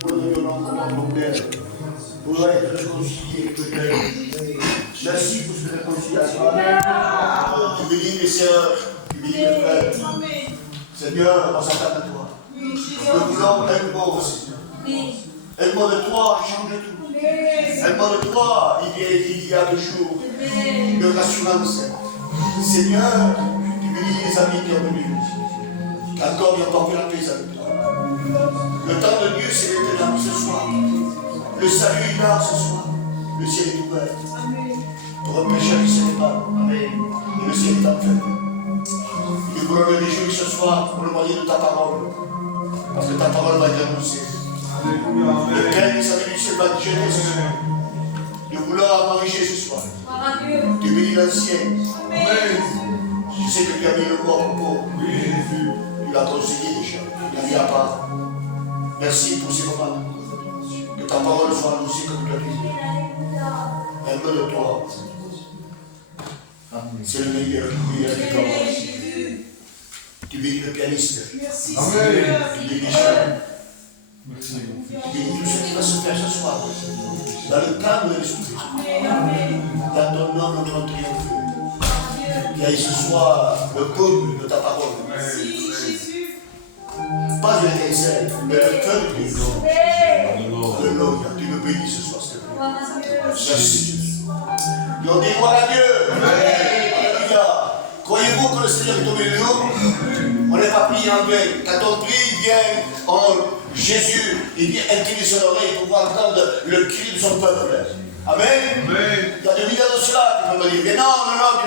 pour le violent combat de mon Père, pour être réconcilié avec le Père. Merci pour cette réconciliation. Tu bénis mes sœurs, tu bénis mes frères. Seigneur, on s'attend à toi. Nous voulons un mot, Seigneur. Un mot de toi change tout. Un mot de toi, il y a 2 jours de rassurance. Seigneur, tu bénis les amis qui ont venu. Encore et encore, tu as tes amis. Le temps de Dieu, c'est l'éternel ce soir. Le salut est là ce soir. Le ciel est ouvert. Pour un pécheur qui se répand. Amen. Et le ciel est en feu. Nous voulons le réjouir ce soir pour le moyen de ta parole. Parce que ta parole va être annoncée. Le thème, ça veut dire c'est pas de Genèse ce soir. Nous voulons m'enrichir ce soir. Tu bénis l'ancien. Je sais que tu as mis le corps au pauvre. Tu l'as conseillé déjà. Il a mis à part. Merci pour ces moments. Que ta parole soit annoncée comme tu as dit. Un peu de toi. C'est le meilleur qui commence. Tu bénis le pianiste. Amen. Tu bénis Jean. Tu bénis tout ce qui va se faire ce soir. Dans le cadre de l'esprit. Dans ton nom, notre triomphe. Qu'il y ait ce soir le cône de ta parole. Pas de l'étincelle, mais le feu de Dieu. Alléluia. Tu me bénis ce soir, Seigneur. Merci. Et on dit gloire à Dieu. Alléluia. Croyez-vous que le Seigneur est au milieu de nous? On n'est pas prié en vain. Quand on prie, il vient en Jésus. Il vient incliner son oreille pour pouvoir entendre le cri de son peuple. Amen. Il y a 2 millions de cela qui peuvent me dire. Mais non,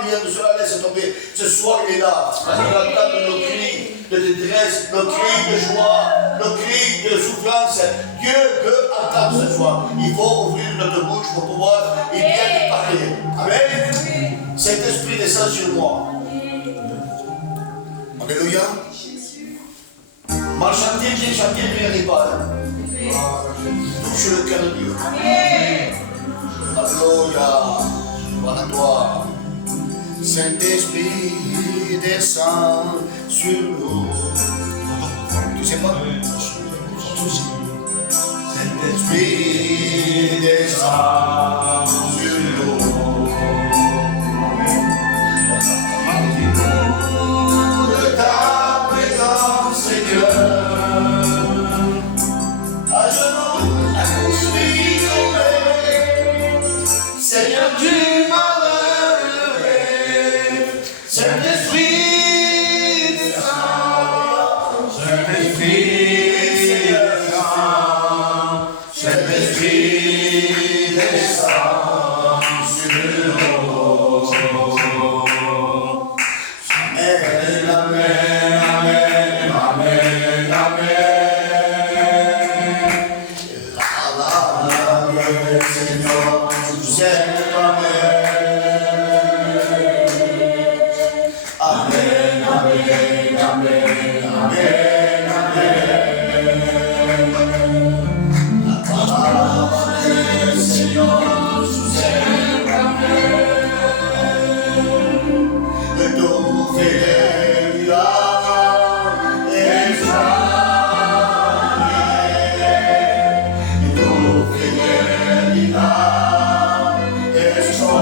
2 millions de cela, laisse tomber. Ce soir, il est là. Parce qu'il va entendre nos cris de détresse, nos cris de joie, nos cris de souffrance. Dieu veut entendre ce soir. Il faut ouvrir notre bouche pour pouvoir y bien parler. Amen. Cet esprit descend sur moi. Alléluia. Mal chanter, bien chanter, ne regardez pas. Touche le cœur de Dieu. Alléluia. Voilà toi. Saint-Esprit descend sur nous. Tu sais pas? Saint-Esprit descend sur nous. De ta présence, Seigneur. À genoux, à construire nos mains. Seigneur, tu m'as relevé. Saint-Esprit descend. Saint-Esprit descend. Saint-Esprit descend sur nous. Amen, amen, amen, amen, amen. Amen, Seigneur, nous aime, amen. Amen, amen, amen, amen, amen. Seigneur, nous aime, amen. De tout fait là, et ça, de tout fait là, et ça.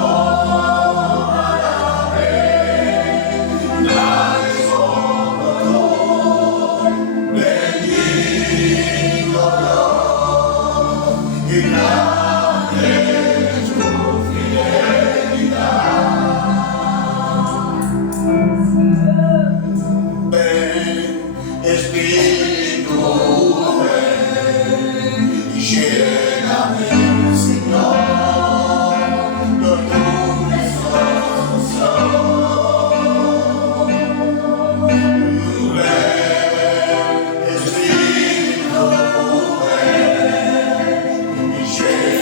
Yeah.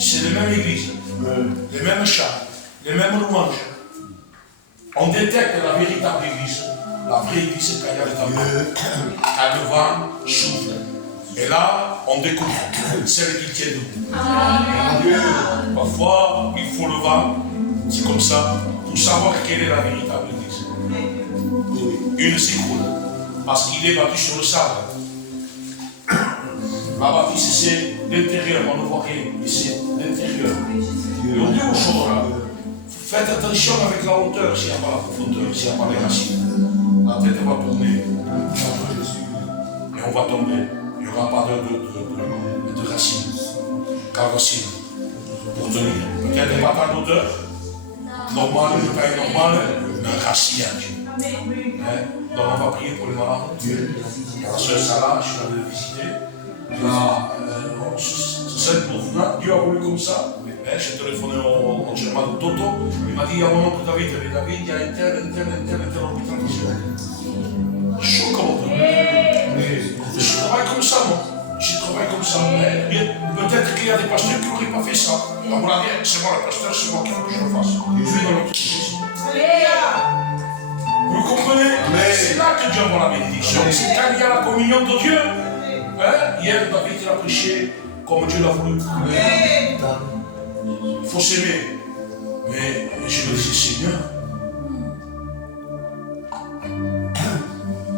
C'est les mêmes églises, les mêmes chants, les mêmes louanges. On détecte la véritable église. La vraie église, c'est quand il y a le temple. Quand le vent souffle. Et là, on découvre celle qui tient debout. Parfois, il faut le vent, c'est comme ça, pour savoir quelle est la véritable église. Une s'écroule, parce qu'il est battu sur le sable. La bâtisse, c'est l'intérieur, on ne voit rien, ici, l'intérieur. Et on dit aux choses là, faites attention avec la hauteur, s'il n'y a pas la profondeur, s'il n'y a pas les racines. La tête va tourner, et on va tomber. Il n'y aura pas de racines. Car racines, pour tenir. Peut-être pas tant d'hauteur, normal, une taille normale, mais un racine. Donc on va prier pour les malades. La soeur Salah, je suis allé le visiter. C'est pour vous, Dieu a voulu comme ça. J'ai téléphoné au Germain de Toto. Il m'a dit il y a mon oncle David. David, il y a un tel hôpital qui se choquant. Je travaille comme ça, moi. Je travaille comme ça. Peut-être qu'il y a des pasteurs qui n'auraient pas fait ça. À mon avis, c'est moi le pasteur, c'est moi qu'il faut que je le fasse. Je suis dans l'autre église. Vous comprenez? C'est là que Dieu envoie la bénédiction. C'est quand il y a la communion de Dieu. Hier, David, il a prêché comme Dieu l'a voulu. Il faut s'aimer. Mais je me dis, Seigneur,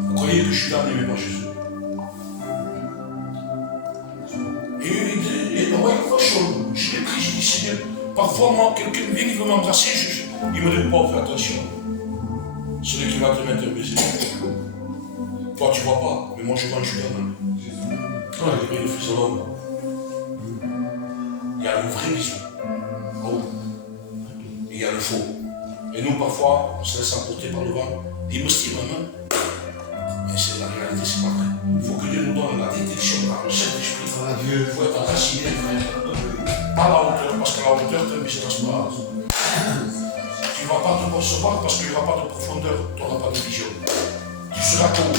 vous croyez que je suis là n'aimé par Jésus? Et on va une fois chaud. Je l'ai pris, je dis, Seigneur, parfois, moi, quelqu'un vient, il veut m'embrasser, il me dit, pas, fais attention. Celui qui va te mettre un baiser. Toi, tu ne vois pas, mais moi, je vois un Judas. Il y a le fils de l'homme. Il y a le vrai bisou. Et il y a le faux. Et nous, parfois, on se laisse emporter par le vent. Il me stime, maman. Mais c'est la réalité, c'est pas vrai. Il faut que Dieu nous donne la détection par le Saint-Esprit. Il faut être enraciné. Pas la hauteur, parce que la hauteur, tu ne business pas. Tu ne vas pas te recevoir parce qu'il n'y aura pas de profondeur, tu n'auras pas de vision. Tu seras comme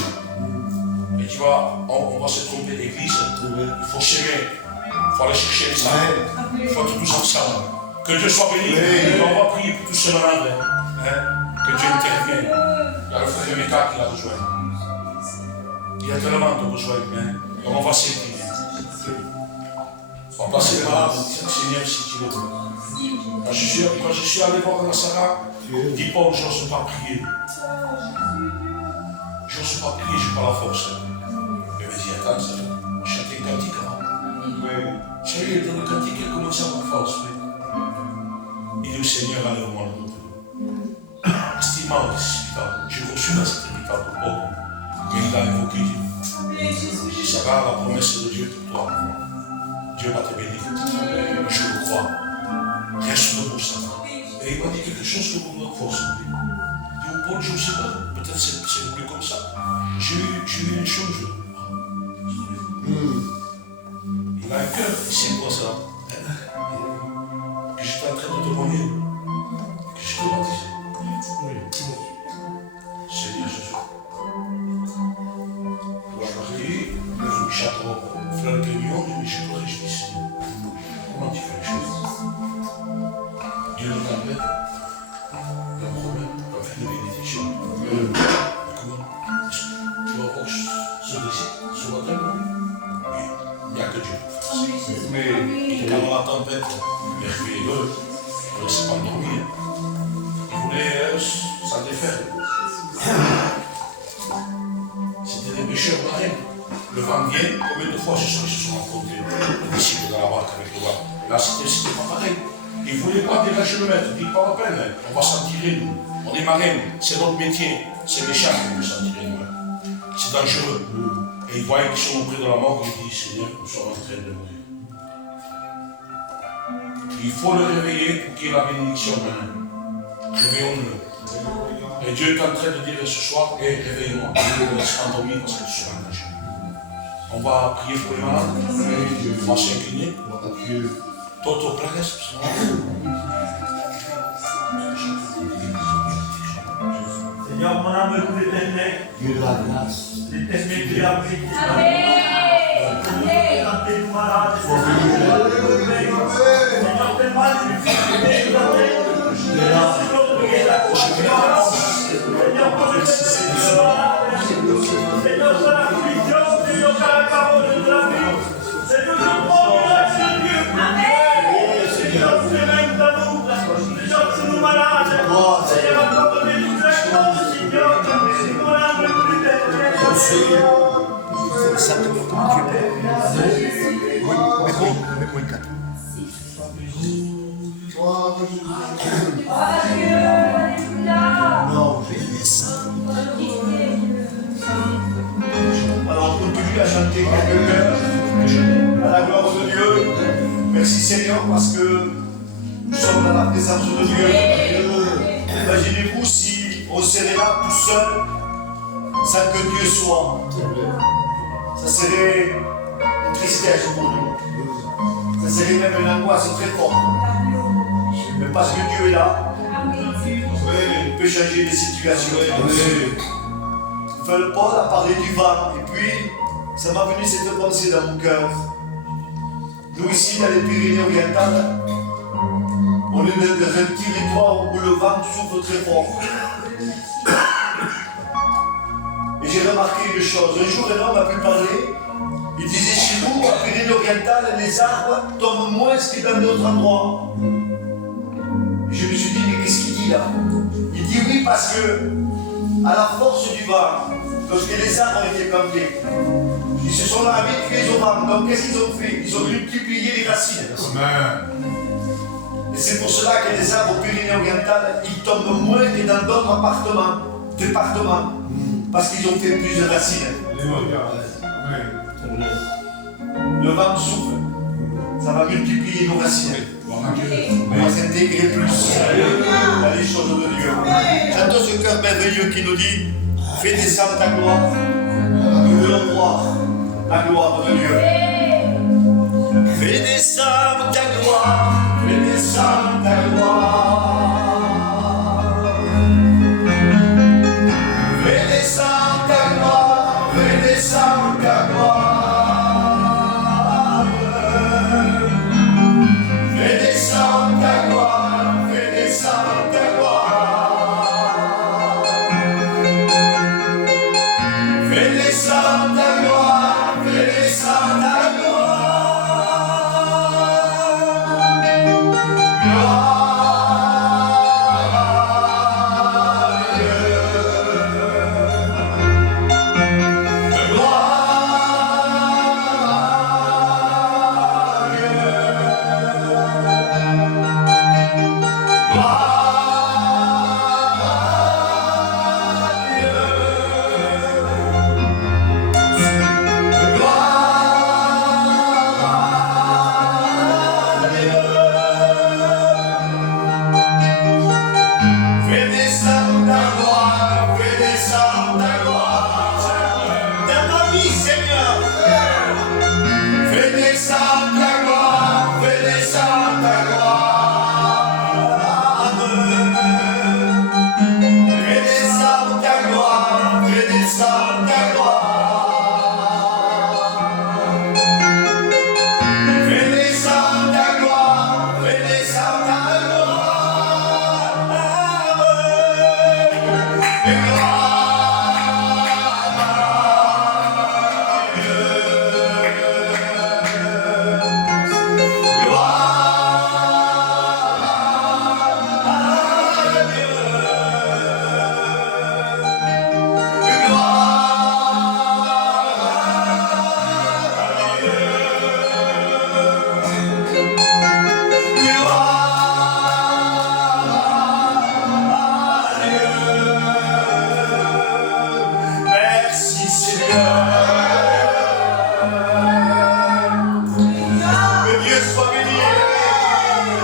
et tu vas, on va se tromper d'église. Il faut s'aimer. Il faut aller chercher les âmes. Il faut être tous ensemble. Que Dieu soit béni. On va prier pour tous ces malades. Que Dieu intervienne. Il y a le frère Mika qui l'a rejoint. Il y a tellement de besoins. Donc on va s'aimer. On va passer les malades. Seigneur, si tu veux. Quand je suis allé voir la Sarah, il dit Paul, je n'ose pas prier. Je n'ose pas prier, je n'ai pas la force. Il me dit, attends, on chantait un cantique avant. J'ai eu dans le cantique, il a commencé à avoir force. Il dit au Seigneur, allez-moi le nom. Estimant j'ai reçu dans cet héritage de Paul. Mais il a évoqué Dieu. Sarah, la promesse de Dieu pour toi. Dieu va te bénir. Je le crois. Reste debout, Satan. Et il m'a dit quelque chose que vous m'avez forcé. Il dit, Paul, je ne sais pas, peut-être c'est voulu comme ça. J'ai eu une chose. Il a un cœur, c'est quoi ça? Que j'étais en train de témoigner. Que j'étais baptisé. Seigneur Jésus. Je suis marié, j'attends frère Guignon, mais je me réjouis. Comment tu fais les choses? Dieu nous t'embête. Il y a un problème. On fait une bénédiction. Comment? Tu vas voir ce matin? Il n'y a que Dieu. Mais quand la tempête, merveilleux, il ne laisse pas dormir. Il voulait s'en défaire. C'était des pêcheurs marins. Le vent vient, combien de fois ils se sont rencontrés, les disciples dans la barque avec le vent. Là, c'était pas pareil. Ils ne voulaient pas déranger le maître. Ils disent pas la peine, on va s'en tirer, nous. On est marins, c'est notre métier. C'est méchant de s'en tirer, nous. C'est dangereux. Et ils voient qu'ils sont auprès de la mort, ils disent, Seigneur, nous sommes en train de mourir. Il faut le réveiller pour qu'il ait la bénédiction maintenant. Réveillons-le. Et Dieu est en train de dire ce soir, réveille-moi. Ne me laisse pas dormir parce que tu seras en danger. On va prier pour les malades. On va s'incliner. Toto plages. Seigneur, mon âme vous éternel. Dieu de la grâce. L'éternel Dieu a pris. Alors on continue à chanter quelques chœurs à la gloire de Dieu. Merci Seigneur parce que nous sommes dans la présence de Dieu. Imaginez-vous si on serait là tout seul sans que Dieu soit. Ça serait une tristesse pour nous. Ça serait même une angoisse très forte. Mais parce que Dieu est là, il peut changer les situations. Paul a parlé du vent, et puis ça m'a venu cette pensée dans mon cœur. Nous ici dans les Pyrénées-Orientales, on est dans un territoire où le vent souffle très fort. Et j'ai remarqué une chose, un jour un homme a pu parler, il disait chez nous, à Pyrénées-Orientales, les arbres tombent moins que dans d'autres endroits. Et je me suis dit, mais qu'est-ce qu'il dit là? Il dit oui parce que à la force du vent, lorsque les arbres ont été plantés, ils se sont habitués au vent. Donc qu'est-ce qu'ils ont fait? Ils ont multiplié les racines. Et c'est pour cela que les arbres aux Pyrénées-Orientales, ils tombent moins que dans d'autres départements. Parce qu'ils ont fait plus de racines. Le vent souffle. Ça va multiplier nos racines. On va s'intégrer plus dans les choses de Dieu. J'entends ce cœur merveilleux qui nous dit, fais descendre ta gloire. Nous voulons voir la gloire de Dieu. Fais descendre ta gloire. Fais descendre ta gloire. Fais descendre ta gloire. Fais descendre ta gloire.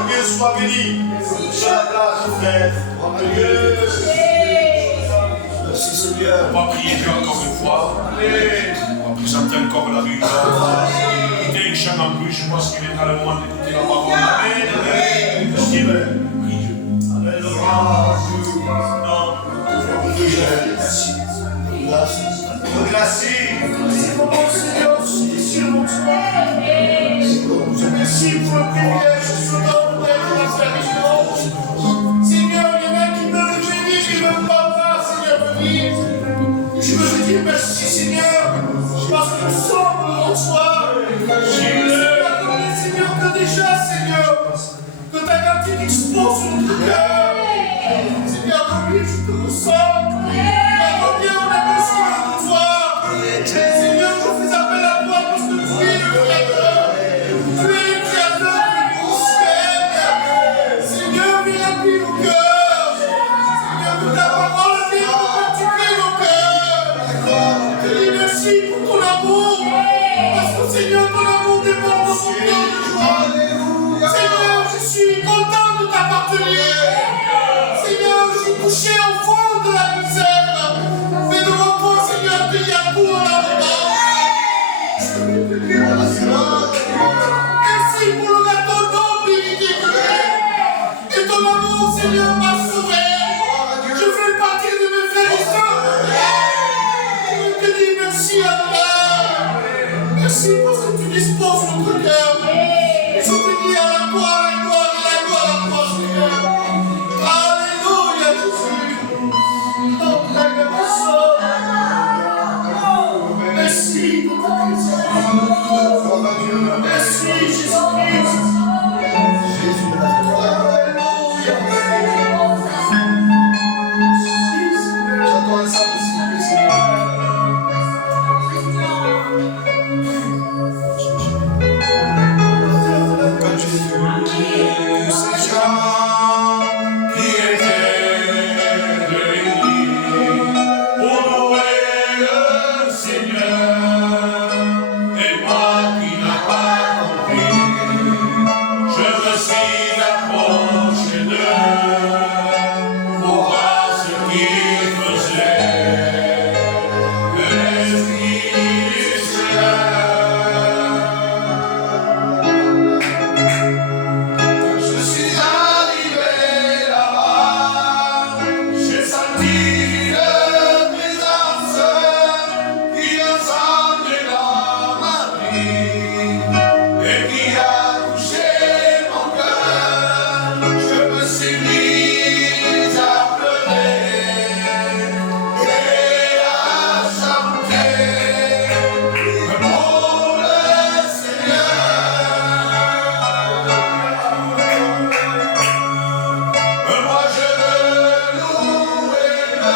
Dieu soit béni. Sois la grâce, frère. Merci Seigneur. On va prier Dieu encore une fois. On va présenter encore la Bible. Écoutez une chant en plus, je pense qu'il est dans le moment d'écouter la parole. Amen. Prie Dieu. Merci. Merci. Merci pour mon Seigneur. Merci pour mon Merci pour le privilège de ce temps d'être dans sa résidence. Seigneur, il y en a qui veulent venir, qui ne veulent pas voir, Seigneur, venir. Je veux te dire merci, Seigneur, parce que nous sommes devant toi. Je veux t'accorder, Seigneur, que déjà, Seigneur, que ta grâce expose sur notre cœur. Seigneur, combien je te ressens, combien on a besoin de toi. Seigneur, je fais appel à toi parce que tu es le Créateur. Tu es le Créateur qui nous soigne. Seigneur, viens remplir nos cœurs. Seigneur, que ta parole vienne fortifier nos cœurs. Je te dis merci pour ton amour. Parce que Seigneur, ton amour déborde dans mon cœur de joie. Seigneur, je suis content de t'appartenir. Seigneur, je suis couché au fond de la misère. Mais devant toi, Seigneur, il y a tout en abondance. Je veux te dire merci. Merci pour le gâteau noble et que et ton amour, Seigneur, m'a sauvé. Je fais partie de mes frères. Je te dis merci à toi. Merci parce que tu disposes notre cœur. Je te dis à la gloire, à la gloire, à la gloire, à la gloire, Seigneur. Alléluia, Jésus. Oh, Père, merci pour ta grâce. Merci, Jésus-Christ. J'attends ça, s'il vous plaît, Seigneur. Quand j'ai vu ces gens qui étaient réunis pour louer le Seigneur, et moi qui n'ai pas compris, je me suis approché d'eux pour voir ce qu'ils faisaient. L'Esprit du Seigneur. Je suis arrivé là-bas, j'ai senti une présence qui a semblé dans ma vie et qui a touché mon cœur. Je me suis mis à pleurer et à chanter pour le Seigneur. Moi je veux louer le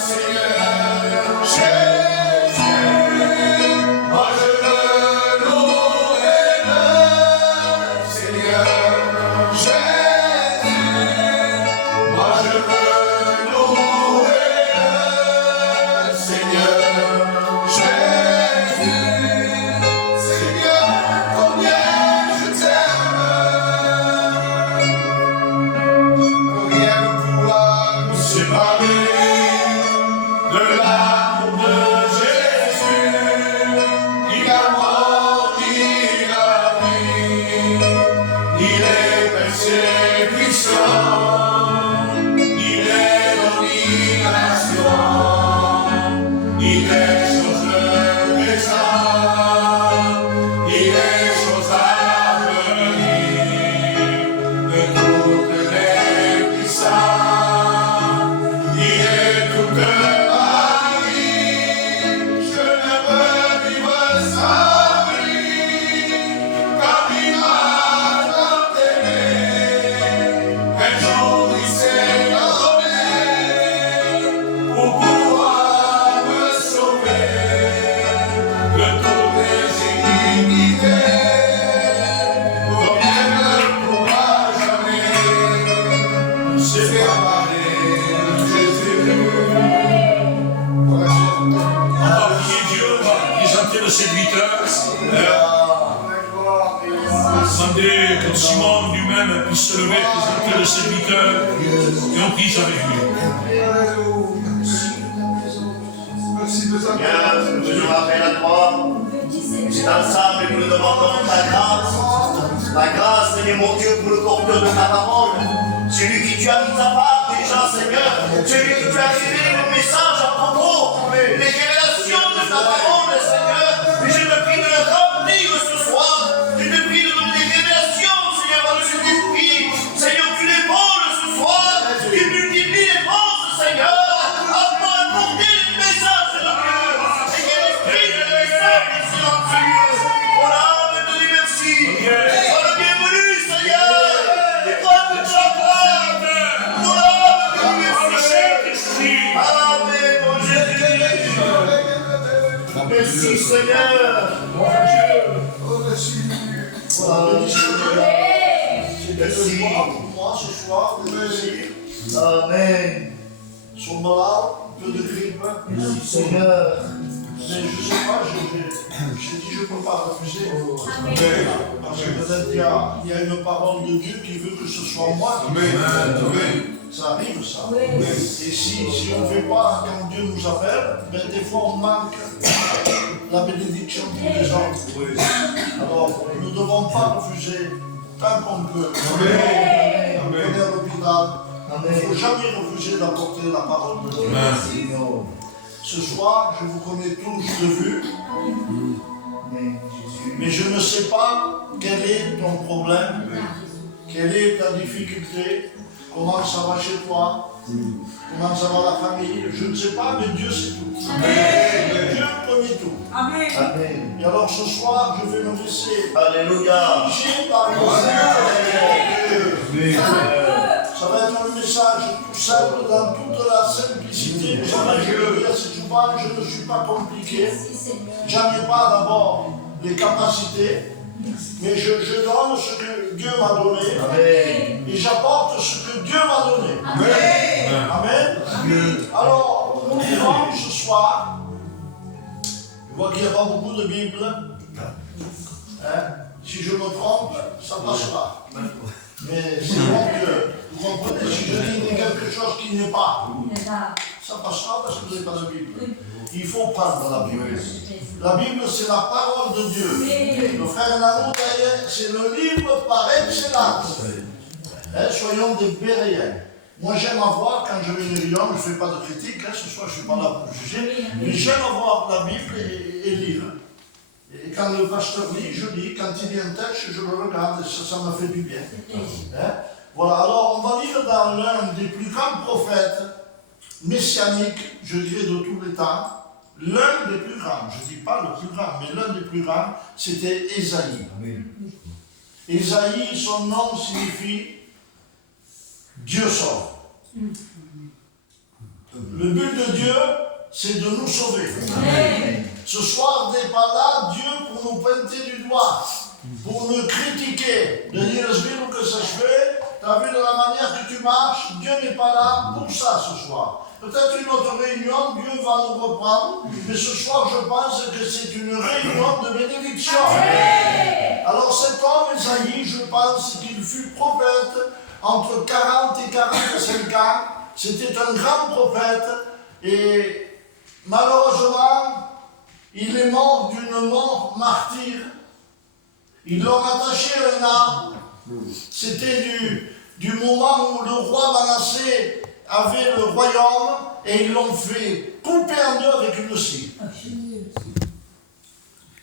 Seigneur Jésus. Moi je veux louer le Seigneur Jésus. Moi je veux louer le Seigneur Jésus. Seigneur, combien je t'aime. Combien de pouvoir nous séparer de l'amour de Jésus, ni la mort, ni la vie, ni les persécutions, ni les dominations, ni les choses présentes, ni les choses à venir, de toutes les puissances, ni de toute ma vie. Je ne veux vivre sans lui, car il m'a tant aimé. Un jour Demandez que Simon lui-même puisse se lever, présenter le serviteur et on prie avec lui. Seigneur, nous venons appel à toi. C'est ensemble que nous demandons ta grâce. Ta grâce, Seigneur mon Dieu, pour le porteur de ta parole. Celui qui tu as mis à part déjà, Seigneur. Celui qui tu as révélé le message à propos. Les révélations de ta parole, Seigneur. Et je te prie de le remplir ce soir. Je te prie de donner des révélations, Seigneur, par le Saint-Esprit. Seigneur, tu les voles ce soir. Tu multiplies les forces, Seigneur. Afin d'apporter le message de Dieu. Et que l'Esprit de message est silencieux. Mon âme te dit merci. Sois le bienvenu, Seigneur. Et toi, toute la gloire. Mon âme te dit merci. Amen, mon Jésus. Merci, Seigneur. Mon Dieu. Merci pour moi ce soir. Merci. Amen. Ils sont malades, un peu de grippe. Merci, Seigneur. Mais je ne sais pas, j'ai dit je ne peux pas refuser. Parce que peut-être il y a une parole de Dieu qui veut que ce soit moi. Ça arrive, ça. Et si on ne fait pas quand Dieu nous appelle, ben des fois on manque la bénédiction des autres. Alors, nous ne devons pas refuser tant qu'on peut. On est à l'hôpital. Il ne faut jamais refuser d'apporter la parole de Dieu. Ce soir, je vous connais tous de vue. Mais je ne sais pas quel est ton problème, quelle est ta difficulté, comment ça va chez toi, comment ça va la famille. Je ne sais pas, mais Dieu sait tout. Dieu connaît tout. Amen. Amen. Et alors ce soir, je vais me laisser alléluia par le Seigneur. Ça va être un message tout simple dans toute la simplicité. Vous savez, je le dis assez souvent, je ne suis pas compliqué. J'en ai pas d'abord les capacités, mais je donne ce que Dieu m'a donné. Amen. Et j'apporte ce que Dieu m'a donné. Amen. Amen. Amen. Alors, nous vivons ce soir. Je vois qu'il n'y a pas beaucoup de Bible. Hein? Si je me trompe, ça passera. Mais c'est bon que vous comprenez, si je dis quelque chose qui n'est pas, ça passera parce que vous n'avez pas de Bible. Il faut prendre la Bible. La Bible, c'est la parole de Dieu. Le frère Nanou, c'est le livre par excellence. Hein, soyons des Béréens. Moi, j'aime avoir, quand je vais une réunion, je ne fais pas de critique, hein, ce soir je ne suis pas là pour juger, mais j'aime avoir la Bible et lire. Et quand le pasteur lit, je lis. Quand il y a un texte, je le regarde et ça me fait du bien. Hein? Voilà, alors on va lire dans l'un des plus grands prophètes messianiques, je dirais de tous les temps, l'un des plus grands, je ne dis pas le plus grand, mais l'un des plus grands, c'était Ésaïe. Ésaïe, son nom signifie Dieu sauve. Le but de Dieu, c'est de nous sauver. Amen. Ce soir n'est pas là, Dieu, pour nous pointer du doigt, pour nous critiquer, de dire que ça se fait, tu as vu de la manière que tu marches, Dieu n'est pas là pour ça ce soir. Peut-être une autre réunion, Dieu va nous reprendre, mais ce soir je pense que c'est une réunion de bénédiction. Alors cet homme, Ésaïe, je pense qu'il fut prophète entre 40 et 45 ans, c'était un grand prophète, et malheureusement, il est mort d'une mort martyre. Ils l'ont attaché à un arbre. C'était du moment où le roi Manassé avait le royaume et ils l'ont fait couper en deux avec une scie.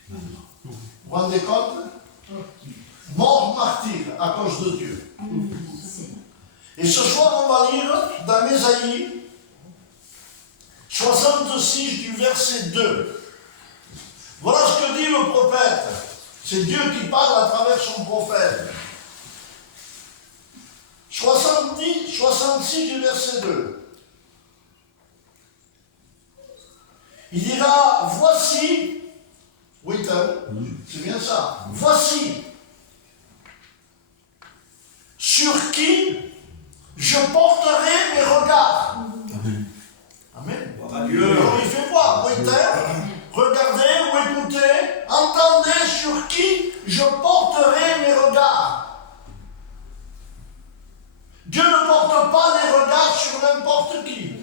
Vous vous rendez compte? Mort martyre à cause de Dieu. Et ce soir, on va lire dans Ésaïe 66 du verset 2. Voilà ce que dit le prophète. C'est Dieu qui parle à travers son prophète. 66 du verset 2. Il dira, voici, oui, c'est bien ça, voici, sur qui je porterai mes regards. Amen. Alors il fait voir, oui, regardez ou écoutez, entendez sur qui je porterai mes regards. Dieu ne porte pas les regards sur n'importe qui.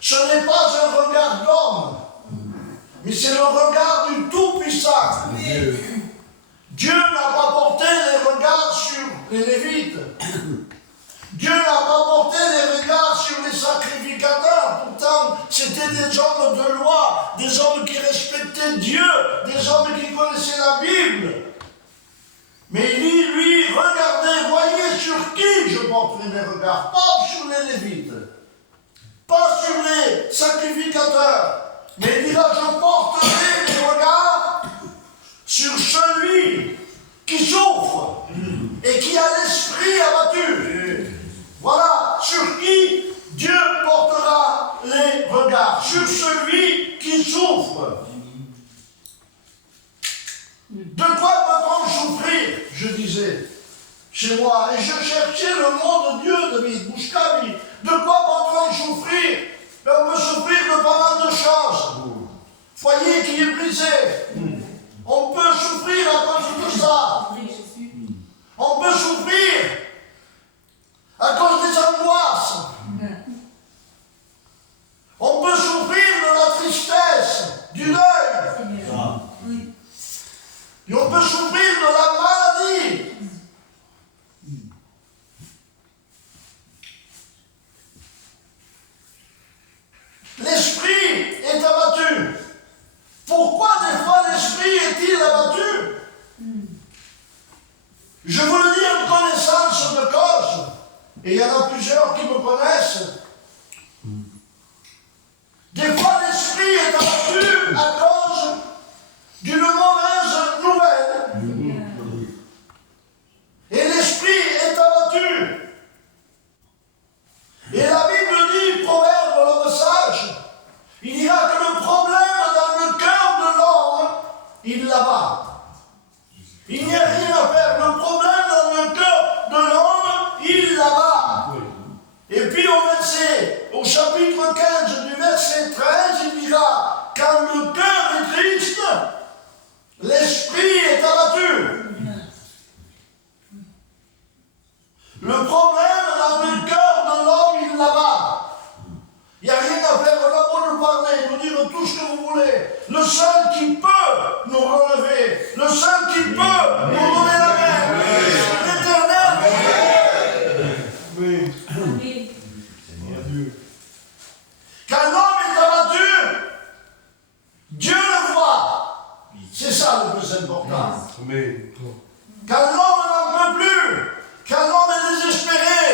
Ce n'est pas un regard d'homme, mais c'est le regard du Tout-Puissant. Dieu n'a pas porté les regards sur les Lévites. Dieu n'a pas porté les regards sur les sacrificateurs. Pourtant, c'était des hommes de loi, des hommes qui respectaient Dieu, des hommes qui connaissaient la Bible. Mais il dit, lui, regardez, voyez sur qui je porterai mes regards, pas sur les Lévites, pas sur les sacrificateurs, mais il dira, je porterai mes regards sur celui qui souffre et qui a l'esprit abattu. Voilà sur qui Dieu portera les regards, sur celui qui souffre. De quoi peut-on souffrir, je disais, chez moi, et je cherchais le mot de Dieu, David Bouchkavi. De quoi peut-on souffrir? On peut souffrir de pas mal de choses. Foyer qui est brisé. On peut souffrir à cause de ça. On peut souffrir à cause des angoisses. On peut souffrir de la tristesse, du deuil. Et on peut souffrir de la maladie. L'esprit est abattu. Pourquoi des fois l'esprit est-il abattu? Je vous le dis en connaissance de cause, et il y en a plusieurs qui me connaissent. Des fois l'esprit est abattu à cause d'une mauvaise nouvelle. Et l'esprit est abattu. Et la Bible dit, Proverbe, l'homme sage, il dira que le problème dans le cœur de l'homme, il l'abat. Il n'y a rien à faire. Le problème dans le cœur de l'homme, il l'abat. Et puis au chapitre 15 du verset 13, il dira, quand le cœur est triste, l'esprit est abattu. Le problème dans le cœur de l'homme, il l'abat. Il n'y a rien à faire, on a beau nous parler, nous dire tout ce que vous voulez. Le seul qui peut nous relever, le seul qui peut nous donner la main, c'est l'Éternel. Oui. Quand l'homme est abattu, Dieu le voit. C'est ça le plus important. Quand l'homme n'en peut plus, quand l'homme est désespéré,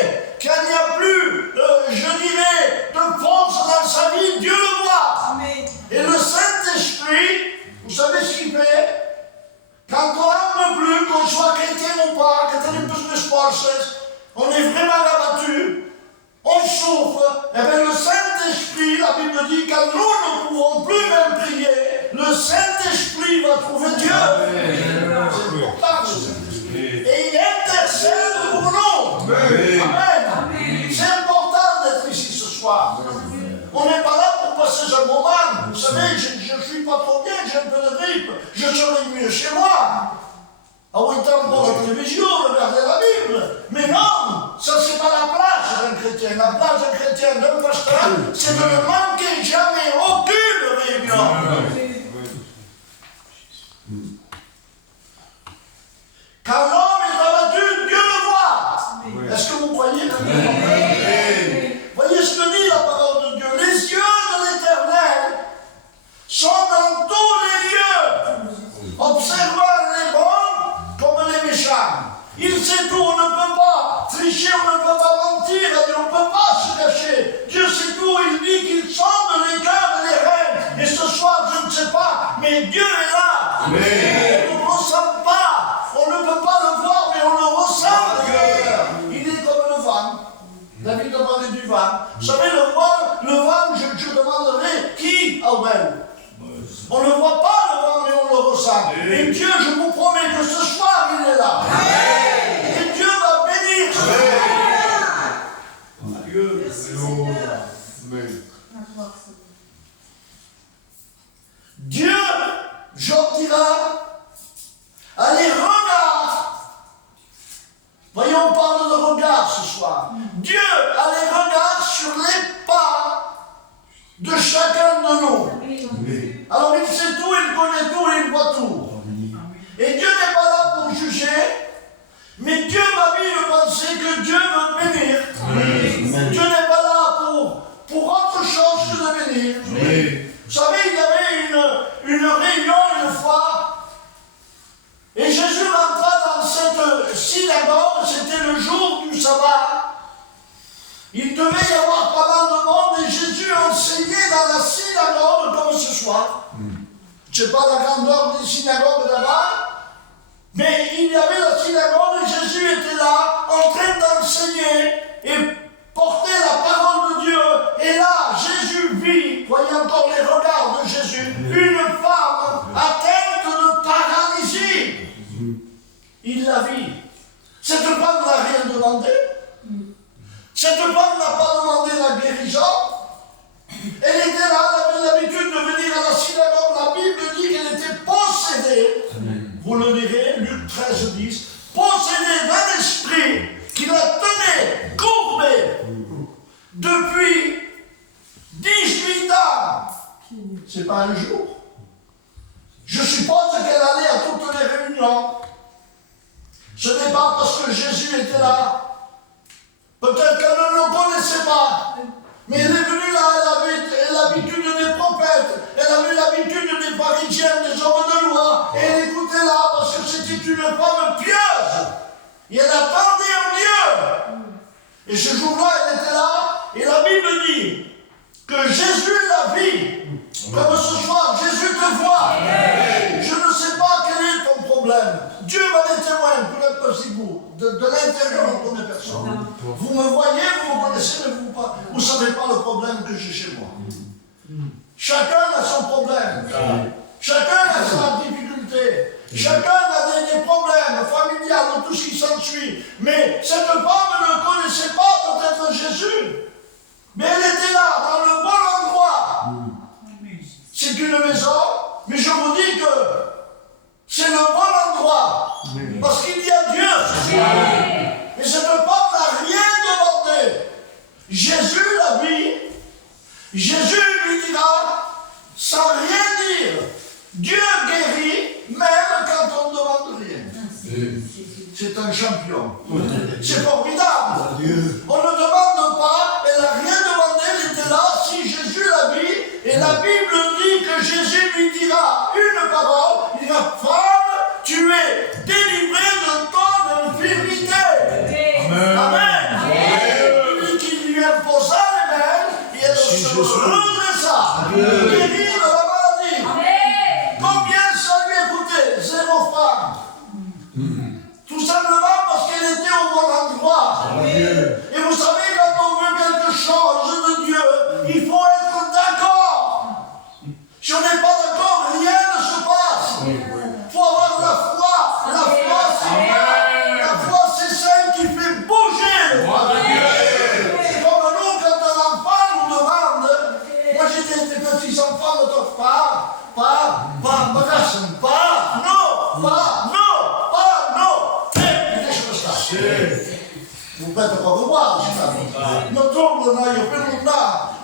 quand il n'y a plus, je dirais, de force dans sa vie, Dieu le voit. Amen. Et le Saint-Esprit, vous savez ce qu'il fait? Quand on n'en peut plus, qu'on soit chrétien ou pas, quand on est plus de sport, on est vraiment abattu, on souffre, et bien le Saint-Esprit, la Bible dit, quand nous ne pouvons plus même prier, le Saint-Esprit va trouver Dieu. C'est important, et il intercède pour nous. Amen. C'est important d'être ici ce soir. On n'est pas là pour passer un moment. Vous savez, je ne suis pas trop bien, j'ai un peu de grippe. Je serais mieux chez moi. En étant pour la télévision, regarder la Bible. Mais non, ça c'est pas la place d'un chrétien. La place d'un chrétien, d'un pasteur, c'est de ne manquer jamais aucune réunion. Quand l'homme est abattu, Dieu le voit. Est-ce que vous croyez que Dieu le voit? Voyez ce que dit la parole de Dieu. Les yeux de l'Éternel sont dans tous les lieux, observant les bons comme les méchants. Il sait tout, on ne peut pas tricher, on ne peut pas mentir, on ne peut pas se cacher. Dieu sait tout, il dit qu'il sonde les cœurs et les reins. Et ce soir, je ne sais pas, mais Dieu est là. On ne le ressent pas, on ne peut pas le voir, mais on le ressent. Il est comme le vent. David demandait du vent. Vous savez, le vent, je demanderai qui a ouvert. On ne voit pas le vent, mais on le ressent. Et Dieu, je vous promets que ce soir, il est là. Et Dieu va bénir. Dieu. Dieu, Job dira, soir. Dieu a les regards sur les pas de chacun de nous. Alors il sait tout, il connaît tout, il voit tout. Et Dieu n'est pas là pour juger, mais Dieu m'a mis de penser que Dieu veut bénir. Dieu n'est pas là pour autre chose que de bénir. Vous savez, il y avait une réunion une fois, et Jésus rentra dans cette synagogue, c'était le jour du sabbat. Il devait y avoir pas mal de monde, et Jésus enseignait dans la synagogue comme ce soir. Je ne sais pas la grandeur des synagogues là-bas, mais il y avait la synagogue et Jésus était là, en train d'enseigner et porter la parole de Dieu. Et là, Jésus vit, voyez encore les regards de Jésus, une femme atteinte de paralysie. Il la vit. Cette femme n'a rien demandé. Cette femme n'a pas demandé la guérison. Elle était là, elle avait l'habitude de venir à la synagogue. La Bible dit qu'elle était possédée. Vous le lirez, Luc 13, 10. Possédée d'un esprit qui la tenait courbée depuis 18 ans. C'est pas un jour. Je suppose qu'elle allait à toutes les réunions. Ce n'est pas parce que Jésus était là. Peut-être qu'elle ne le connaissait pas. Mais elle est venue là, elle avait l'habitude des prophètes, elle avait l'habitude des pharisiens, des hommes de loi, et elle écoutait là parce que c'était une femme pieuse. Et elle attendait en Dieu. Et ce jour-là, elle était là, et la Bible dit que Jésus la vit. Comme ce soir, Jésus te voit. Je ne sais pas quel est ton problème. Dieu va les témoins, pour être possible, de l'intérieur, on ne connaît personne. Vous me voyez, vous me connaissez, mais vous ne savez pas le problème que j'ai chez moi. Chacun a son problème. Chacun a sa difficulté. Chacun a des problèmes familiales, tout ce qui s'ensuit. Mais cette femme ne connaissait pas peut-être Jésus. Mais elle était là, dans le bon endroit. C'est une maison, mais je vous dis que c'est le bon endroit. Parce qu'il y a Dieu. Et cette femme n'a rien demandé. Jésus l'a vit. Jésus lui dira, sans rien dire, Dieu guérit, même quand on ne demande rien. C'est un champion. C'est formidable. On ne demande pas, elle n'a rien demandé, elle était là, si Jésus l'a vit, et la Bible dit que Jésus lui dira une parole, il dira, femme, tu es délivrée de ton infirmité. Amen. Lui qui lui imposa les mains, et elle se redressa, guérie de la maladie. Combien ça lui a coûté? 0 francs. Tout simplement parce qu'elle était au bon endroit. Et vous savez, quand on veut quelque chose de Dieu, il faut être d'accord. Si on n'est pas d'accord, rien ne se passe. Il faut avoir la foi. La foi, c'est celle qui fait bouger le roi de Dieu. C'est comme nous, quand un enfant nous demande, moi j'ai des petits enfants, ne t'offre pas, vous ne pouvez pas revoir,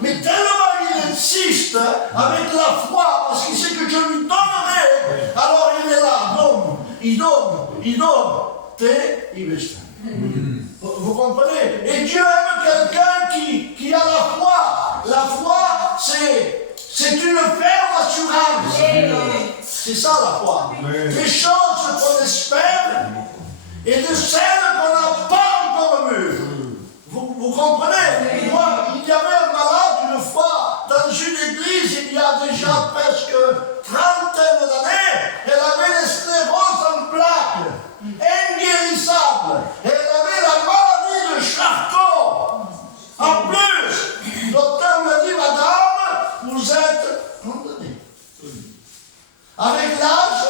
mais tellement il insiste avec la foi, parce qu'il sait que je lui donnerai, alors il est là, il donne, vous comprenez? Et Dieu aime quelqu'un qui a la foi. La foi, c'est une ferme assurance. C'est ça la foi. Des choses qu'on espère et de celles qu'on n'a pas encore vues. Vous comprenez? Moi, il y avait un malade une fois dans une église, il y a déjà presque 30 d'années. Elle avait les scléroses en plaques, inguérissable. Elle avait la maladie de Charcot. En plus, le docteur me dit, madame, vous êtes condamnée. Avec l'âge,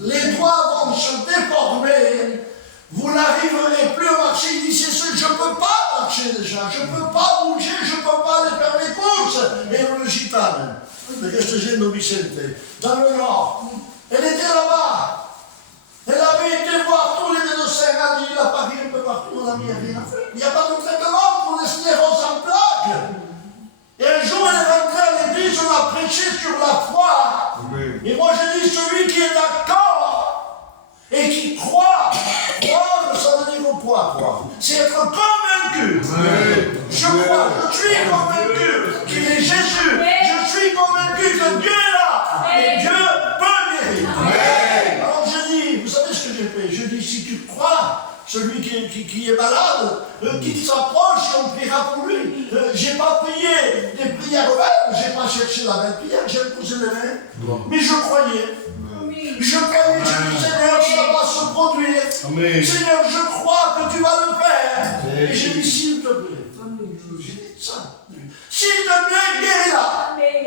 les doigts vont se déformer. Vous n'arriverez plus à marcher. Il dit, c'est ce que je ne peux pas marcher déjà. Je ne peux pas bouger, je ne peux pas aller faire les courses. Et le gitane, de Castelgeno Vicente, dans le nord, elle était là-bas. Elle avait été voir tous les médecins, elle a dit, il a parié un peu partout, on ami n'a rien à faire. Il n'y a pas de traitement pour les scléroses en plaques. Et un jour, elle est rentrée à l'église, on a prêché sur la foi. Et moi, je dis, celui qui est d'accord et qui croit, croire, ça veut dire quoi, croire? C'est être convaincu. Je crois, je suis convaincu qu'il est Jésus. Je suis convaincu que Dieu est là. Et Dieu peut guérir. Alors je dis, vous savez ce que j'ai fait? Je dis, si tu crois, celui qui est malade, qu'il s'approche et on priera pour lui. J'ai pas prié des prières vaines, j'ai pas cherché la belle prière, j'ai posé les mains. Mais je croyais. Je croyais, je dis, Seigneur, ça va se produire. Amen. Seigneur, je crois que tu vas le faire. Et j'ai dit, s'il te plaît. J'ai dit ça. S'il te plaît, guéris-la.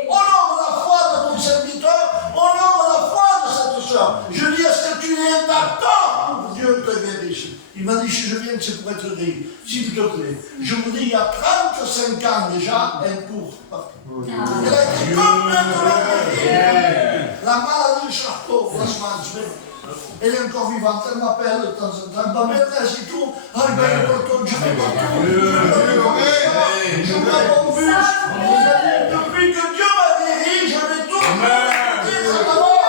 Au nom de la foi de ton serviteur, au nom de la foi de cette soeur. Je dis, est-ce que tu es d'accord pour Dieu te guérisse? Il m'a dit, si je viens, c'est pour être guéri. S'il te plaît. Je vous dis, il y a 35 ans déjà, elle court partout. Elle a été complètement guérie. La maladie du charcot, franchement, elle est encore vivante, elle m'appelle de temps en temps, ma maîtresse et tout, je vais partout, je vais mon bus, depuis que Dieu m'a guéri, je vais tout dire à la mort.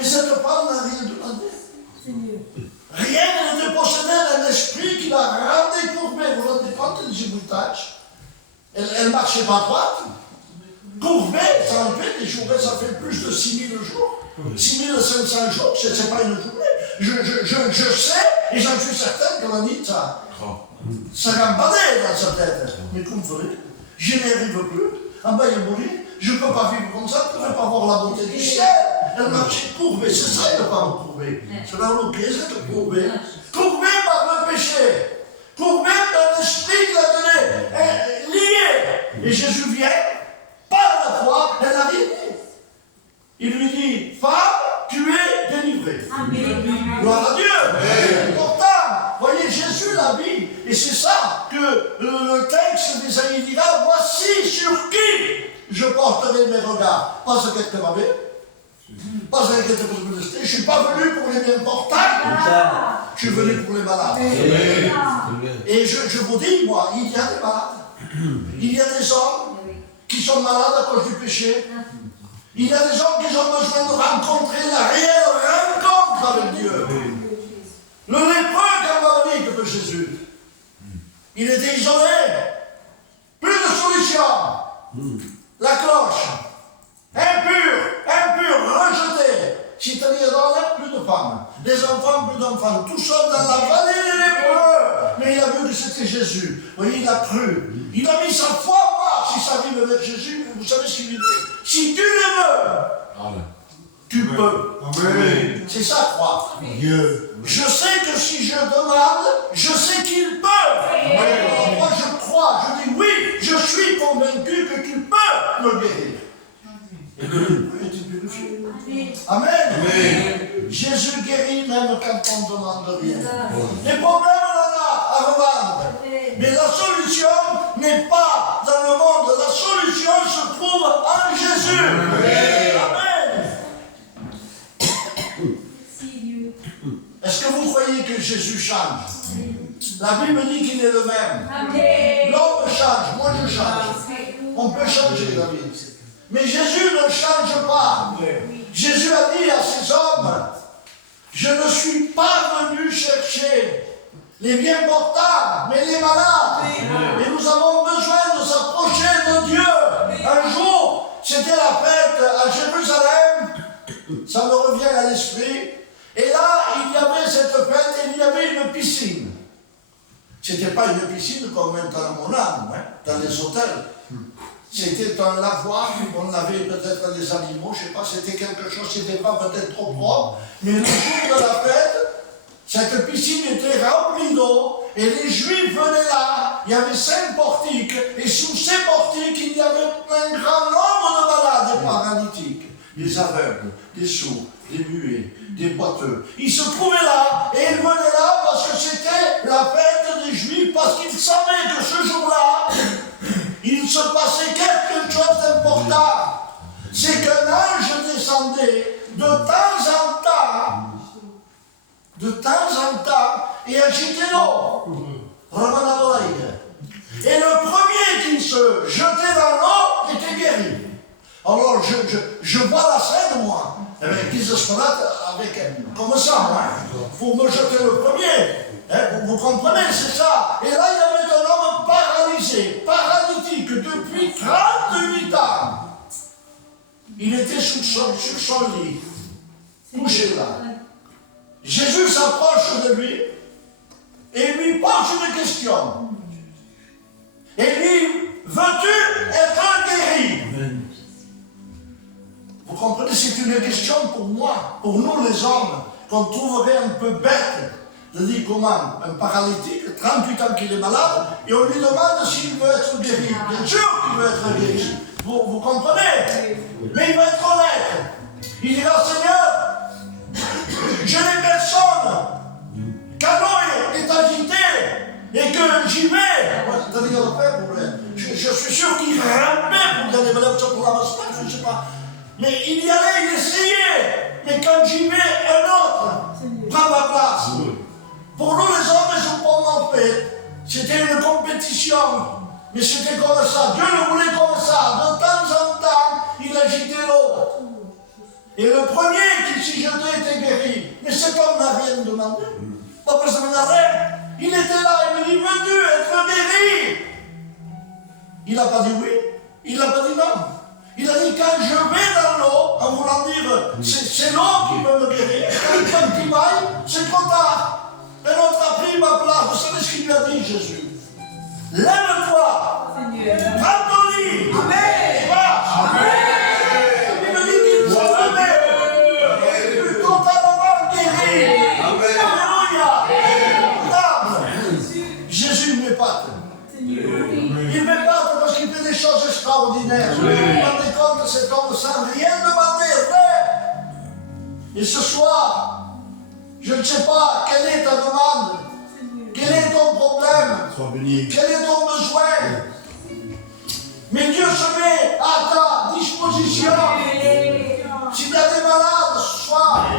Et cette femme n'a rien demandé. Rien n'était possédé d'un esprit qui l'a rendu courbé. Vous vous rendez compte des éboutages? Elle marchait pas droite. Courbée, ça en fait des journées, ça fait plus de 6000 jours. 6500 jours, ce n'est pas une journée. Je sais, et j'en suis certain qu'on a dit ça. Ça gambadait dans sa tête. Mais comme vous voulez, je n'y arrive plus. En bas, il est mourir. Je ne peux pas vivre comme ça, je ne peux pas voir la bonté du ciel. Elle marchait courbée, c'est ça, elle ne pas me courber. C'est dans le pied, c'est de courber. Courbée par le péché. Courbée par l'esprit qui l'a donné. Lié. Et Jésus vient. Par la foi, elle n'a rien dit. Il lui dit, femme, tu es délivrée. Amen. Gloire à Dieu. Pourtant, voyez, Jésus l'a dit. Et c'est ça que le texte d'Ésaïe dira, voici sur qui je porterai mes regards. Pas ce qu'elle te m'avait. Pas ce qu'elle te modesté. Je ne suis pas venu pour les bien portables. Je suis venu pour les malades. Et je vous dis, moi, il y a des malades. Il y a des hommes qui sont malades à cause du péché. Il y a des gens qui ont besoin de rencontrer la réelle rencontre avec Dieu. Le lépreux canonique de Jésus, il était isolé. Plus de solution. La cloche. Impur, rejeté. C'est-à-dire dans l'air, plus de femmes. Des enfants, plus d'enfants. Tout seul dans la vallée des lépreux. Mais il a vu que c'était Jésus. Vous voyez, il a cru. Il a mis sa foi à voir si ça arrive avec Jésus. Vous savez ce qu'il lui dit? Si tu le veux, tu peux. Amen. C'est ça, croire. Dieu. Je sais que si je demande, je sais qu'il peut. Alors, moi, je crois. Je dis oui, je suis convaincu que tu peux me guérir. Et que tu peux être purifié. Amen. Amen. Jésus guérit même quand on ne demande rien. Les problèmes, on en a à revendre. Mais la solution n'est pas dans le monde. La solution se trouve en Jésus. Amen. Est-ce que vous croyez que Jésus change? La Bible dit qu'il est le même. L'homme change, moi je change. On peut changer la vie. Mais Jésus ne change pas. Jésus a dit à ces hommes, je ne suis pas venu chercher les bien portables, mais les malades. Et nous avons besoin de s'approcher de Dieu. Un jour, c'était la fête à Jérusalem. Ça me revient à l'esprit. Et là, il y avait cette fête et il y avait une piscine. Ce n'était pas une piscine comme maintenant à mon âme, dans les hôtels. C'était un lavoir, on avait peut-être des animaux, je ne sais pas, c'était quelque chose, c'était pas peut-être trop propre. Mais le jour de la fête, cette piscine était remplie d'eau et les Juifs venaient là. Il y avait 5 portiques et sous ces portiques, il y avait un grand nombre de malades paralytiques, des aveugles, des sourds, des muets, des boiteux. Ils se trouvaient là et ils venaient là parce que c'était la fête des Juifs, parce qu'ils savaient que ce jour-là, il se passait quelque chose d'important. C'est qu'un ange descendait de temps en temps, et agitait l'eau. je vois la scène, moi. Eh bien, qui se sera avec comme ça, moi. Pour me jeter le premier. Hein, vous comprenez, c'est ça. Et là, il y avait un homme paralysé, paralytique, depuis 38 ans. Il était sur son lit, couché là. Jésus s'approche de lui et lui pose une question. Et lui, veux-tu être guéri? Vous comprenez, c'est une question pour moi, pour nous les hommes, qu'on trouverait un peu bête de dire comment un paralytique, 38 ans qu'il est malade, et on lui demande s'il veut être guéri. Bien sûr qu'il veut être guéri. Vous comprenez? Mais il va être honnête. Il dira, Seigneur, je n'ai personne. Quand l'eau est agitée et que j'y vais, je suis sûr qu'il rampait pour gagner valeur pour la masse, je ne sais pas. Mais il y allait, il essayait. Mais quand j'y vais, un autre prend ma place. Pour nous les hommes, je pense en fait, c'était une compétition. Mais c'était comme ça. Dieu le voulait comme ça. De temps en temps, il agitait l'autre. Et le premier qui s'y jetait était guéri. Mais cet homme n'a rien demandé. Pas besoin d'arrêt. Il était là, il me dit, veux-tu être guéri? Il n'a pas dit oui. Il n'a pas dit non. Il a dit, quand je vais dans l'eau, en voulant dire, c'est l'eau qui peut me guérir. Quand il vaille, c'est trop tard. Et l'autre a pris ma place. Vous savez ce qu'il lui a dit, Jésus? Lève-toi. Prends ton lit. Amen. Amen. Il me dit qu'il s'est levé. Totalement guéri. Alléluia. Jésus m'épate. Il m'épate parce qu'il fait des choses extraordinaires. Vous vous rendez compte de cet homme sans rien demander. Et ce soir, je ne sais pas quelle est ta demande, quel est ton problème, quel est ton besoin. Mais Dieu se met à ta disposition. S'il y a des malades ce soir,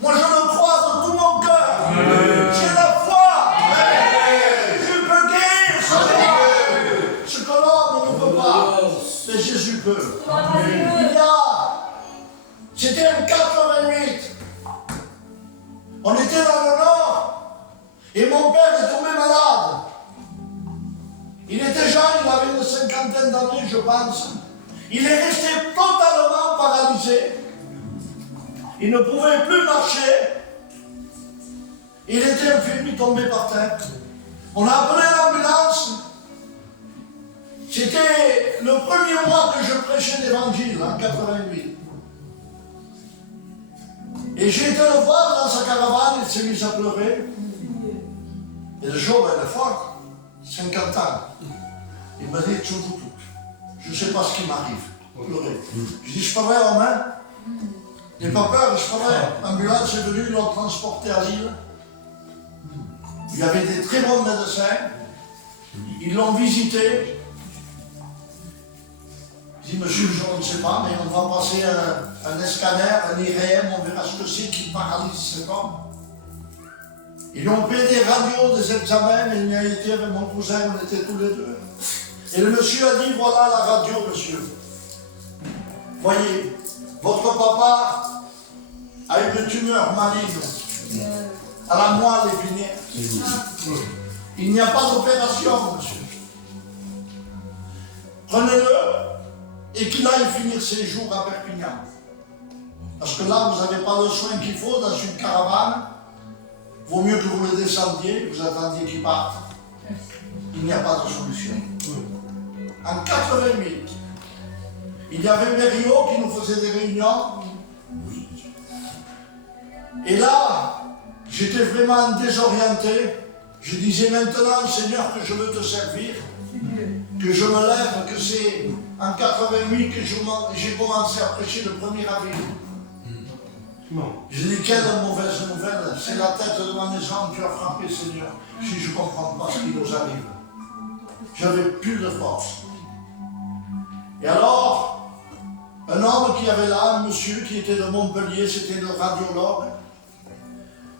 moi je le crois de tout mon cœur. J'ai la foi. Je peux guérir ce soir. Ce que l'homme ne peut pas, mais Jésus peut. C'était en 88. On était dans le nord et mon père est tombé malade. Il était jeune, il avait une cinquantaine d'années, je pense. Il est resté totalement paralysé. Il ne pouvait plus marcher. Il était infirme, tombé par terre. On a appelé l'ambulance. C'était le premier mois que je prêchais l'évangile, en 88. Et j'ai été le voir dans sa caravane, il s'est mis à pleurer. Et le jour, elle est forte, 50 ans. Il m'a dit, je ne sais pas ce qui m'arrive. Pleurer. Je dis, je peux rien, Romain? N'aie pas peur, je peux rien. L'ambulance est venue, ils l'ont transporté à Lille. Il y avait des très bons médecins. Ils l'ont visité. Je dis, monsieur, je ne sais pas, mais on va passer un scanner, un IRM, on verra ce que c'est qui paralyse cet homme. Ils lui ont fait des radios, des examens, il y a été avec mon cousin, on était tous les deux. Et le monsieur a dit, voilà la radio, monsieur. Voyez, votre papa a une tumeur maligne à la moelle épinière. Il n'y a pas d'opération, monsieur. Prenez-le et qu'il aille finir ses jours à Perpignan. Parce que là, vous n'avez pas le soin qu'il faut dans une caravane. Vaut mieux que vous le descendiez, vous attendiez qu'il parte. Il n'y a pas de solution. En 88, il y avait Mériot qui nous faisait des réunions. Et là, j'étais vraiment désorienté. Je disais maintenant, Seigneur, que je veux te servir, que je me lève, que c'est en 88 que j'ai commencé à prêcher le 1er avril. Je dis, quelle mauvaise nouvelle, c'est la tête de ma maison qui a frappé, Seigneur, si je ne comprends pas ce qui nous arrive. J'avais plus de force. Et alors, un homme qui avait là, un monsieur qui était de Montpellier, c'était le radiologue,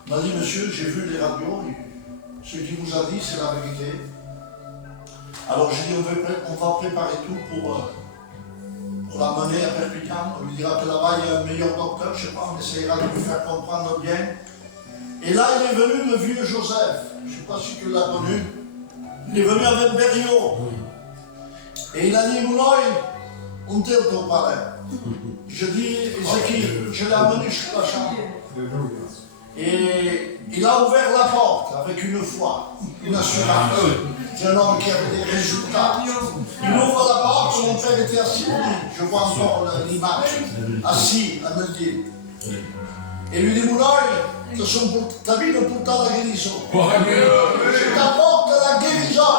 m'a dit, monsieur, j'ai vu les radios, ce qu'il vous a dit, c'est la vérité. Alors j'ai dit, on va préparer tout pour pour l'amener à Perpignan. On lui dira que là-bas il y a un meilleur docteur, je ne sais pas, on essaiera de lui faire comprendre bien. Et là, il est venu le vieux Joseph, je ne sais pas si tu l'as connu. Il est venu avec Berriot. Et il a dit, Mounoï, on t'aide ton parrain. Je dis, Ézéchiel, je l'ai amené jusqu'à la chambre. Et il a ouvert la porte avec une foi, une assurance. C'est un homme qui avait des résultats. Il ouvre la porte, mon père était assis au lit. Je vois encore l'image, assis à me dire. Et lui dit, Mounoï, ta vie ne pourtant la guérison. Je t'apporte la guérison.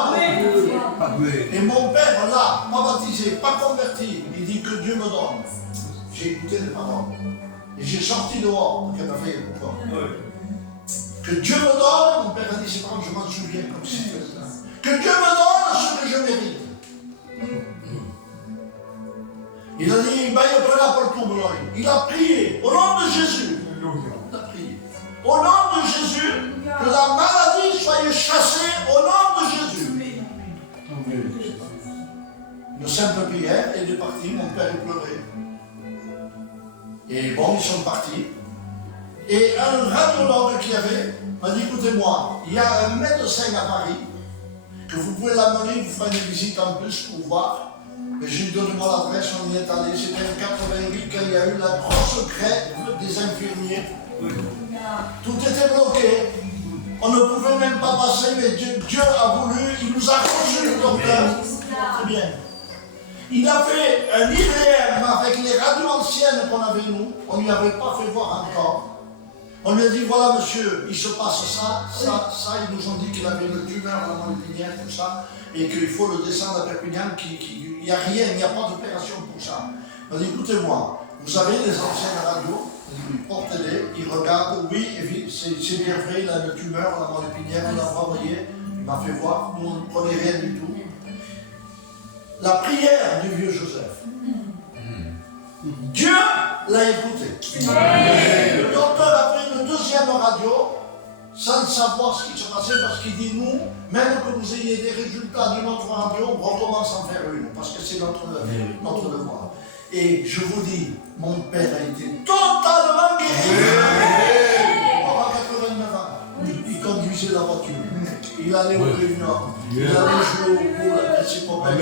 Et mon père, là, pas baptisé, pas converti, il dit que Dieu me donne. J'ai écouté les paroles. Et j'ai sorti dehors, donc elle m'a fait pourquoi. Que Dieu me donne, mon père a dit, c'est comme je m'en souviens comme si c'était ça. Que Dieu me donne ce que je mérite. Il a dit, il a prié au nom de Jésus. Il a prié. Au nom de Jésus, que la maladie soit chassée au nom de Jésus. Une simple prière, il est parti, mon père il pleurait. Et bon, ils sont partis. Et un radiologue qu'il y avait m'a dit, écoutez-moi, il y a un médecin à Paris, que vous pouvez l'amener, vous ferez une visite en plus pour voir. Et j'ai donné moi l'adresse, on y est allé. C'était en 88 quand il y a eu la grosse grève des infirmiers. Tout était bloqué. On ne pouvait même pas passer, mais Dieu a voulu, il nous a reçu le docteur. Très bien. Il a fait un IRM avec les radios anciennes qu'on avait nous. On ne lui avait pas fait voir encore. On lui a dit, voilà monsieur, il se passe ça. Ils nous ont dit qu'il avait une tumeur à la moelle épinière, tout ça, et qu'il faut le descendre à Perpignan, il n'y a rien, il n'y a pas d'opération pour ça. On a dit, écoutez-moi, vous avez les anciennes radios, portez-les, il regarde, oui, c'est bien vrai, il a une tumeur à la moelle épinière, il l'a envoyé, il m'a fait voir, nous on ne prenait rien du tout. La prière du vieux Joseph. Dieu l'a écouté. Le docteur a pris une deuxième radio sans savoir ce qui se passait parce qu'il dit nous, même que vous ayez des résultats d'une autre radio, on recommence à en faire une parce que c'est notre devoir. Et je vous dis, mon père a été totalement guéri. À 89 ans, il conduisait la voiture. Il allait au réunion. Il allait jouer au pool avec ses copains.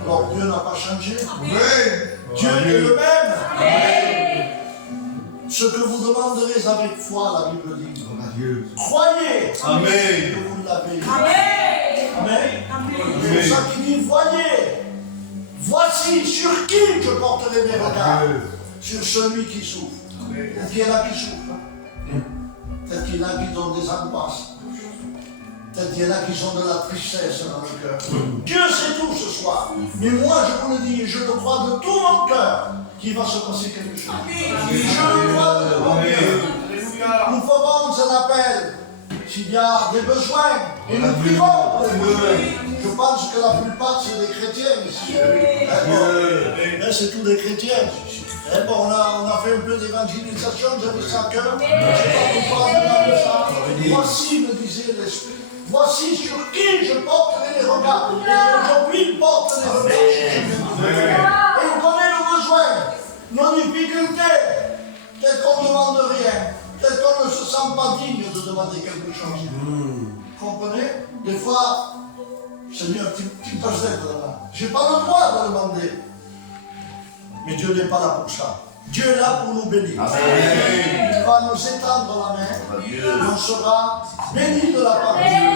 Alors Dieu n'a pas changé. Dieu est le même. Ce que vous demanderez avec foi, la Bible dit. Croyez que vous l'avez. Amen. C'est ça qui dit, voyez. Voici sur qui je porterai mes regards. Sur celui qui souffre. Peut-être qu'il y en a qui souffrent. Peut-être qu'il y en a qui ont des angoisses. Peut-être qu'il y en a qui ont de la tristesse dans le cœur. Dieu sait tout ce soir. Mais moi, je vous le dis, et je le crois de tout mon cœur, qu'il va se passer quelque chose. Je le crois de tout mon cœur. Nous ferons un appel s'il y a des besoins. Et nous prions pour les besoins. Je pense que la plupart, c'est des chrétiens ici. C'est tous des chrétiens. Et bon, on a fait un peu d'évangélisation, j'avais ça à cœur. Je ne sais pas pourquoi on a ça. Voici, me disait l'Esprit. Voici sur qui je porterai les regards. Aujourd'hui, il porte les regards. Et il connaît nos besoins, nos difficultés. Peut-être qu'on ne demande rien. Peut-être qu'on ne se sent pas digne de demander quelque chose. Vous comprenez? Des fois, Seigneur, tu me passes là. Je n'ai pas le droit de demander. Mais Dieu n'est pas là pour ça. Dieu est là pour nous bénir. Amen. Il va nous étendre la main. Et on sera bénis de la part de Dieu.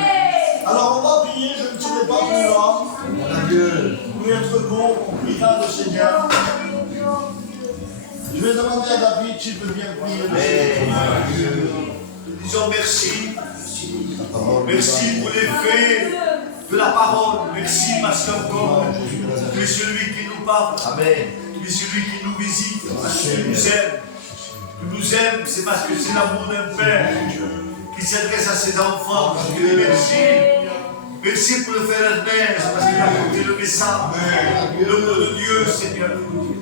Alors on va prier, je ne serai pas plus long. Pour être court, on priera le Seigneur. Je vais demander à David s'il peut bien prier le Seigneur. Disons merci. Merci pour les faits de la parole. Merci parce qu'encore, tu es celui qui nous parle. Amen. Tu es celui qui nous visite, parce que tu nous aimes. Tu nous aimes, c'est parce que c'est l'amour d'un Père qui s'adresse à ses enfants. Je te dis merci. Merci pour le frère Ernest, parce qu'il a porté le message. Le mot de Dieu, Seigneur.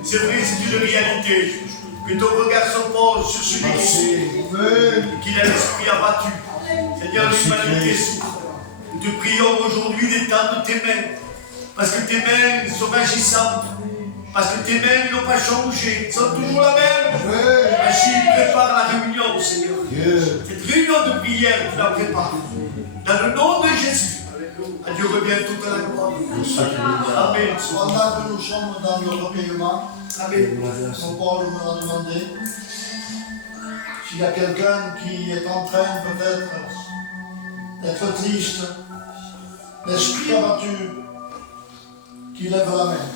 C'est vrai, c'est une réalité. Que ton regard se pose sur celui qui souffre, qu'il a l'esprit abattu. Seigneur, l'humanité souffre. Nous te prions aujourd'hui d'étendre tes mains, parce que tes mains sont agissantes. Parce que tes mains n'ont pas changé, elles sont toujours la même. Ainsi, prépare la réunion, Seigneur. Cette réunion de prière, tu la prépares. Dans le nom de Jésus. À Dieu revient toute la gloire. Amen. Pendant que nous sommes dans le recueillement, mon Paul me l'a demandé. S'il y a quelqu'un qui est en train peut-être d'être triste, l'esprit abattu, qui lève la main.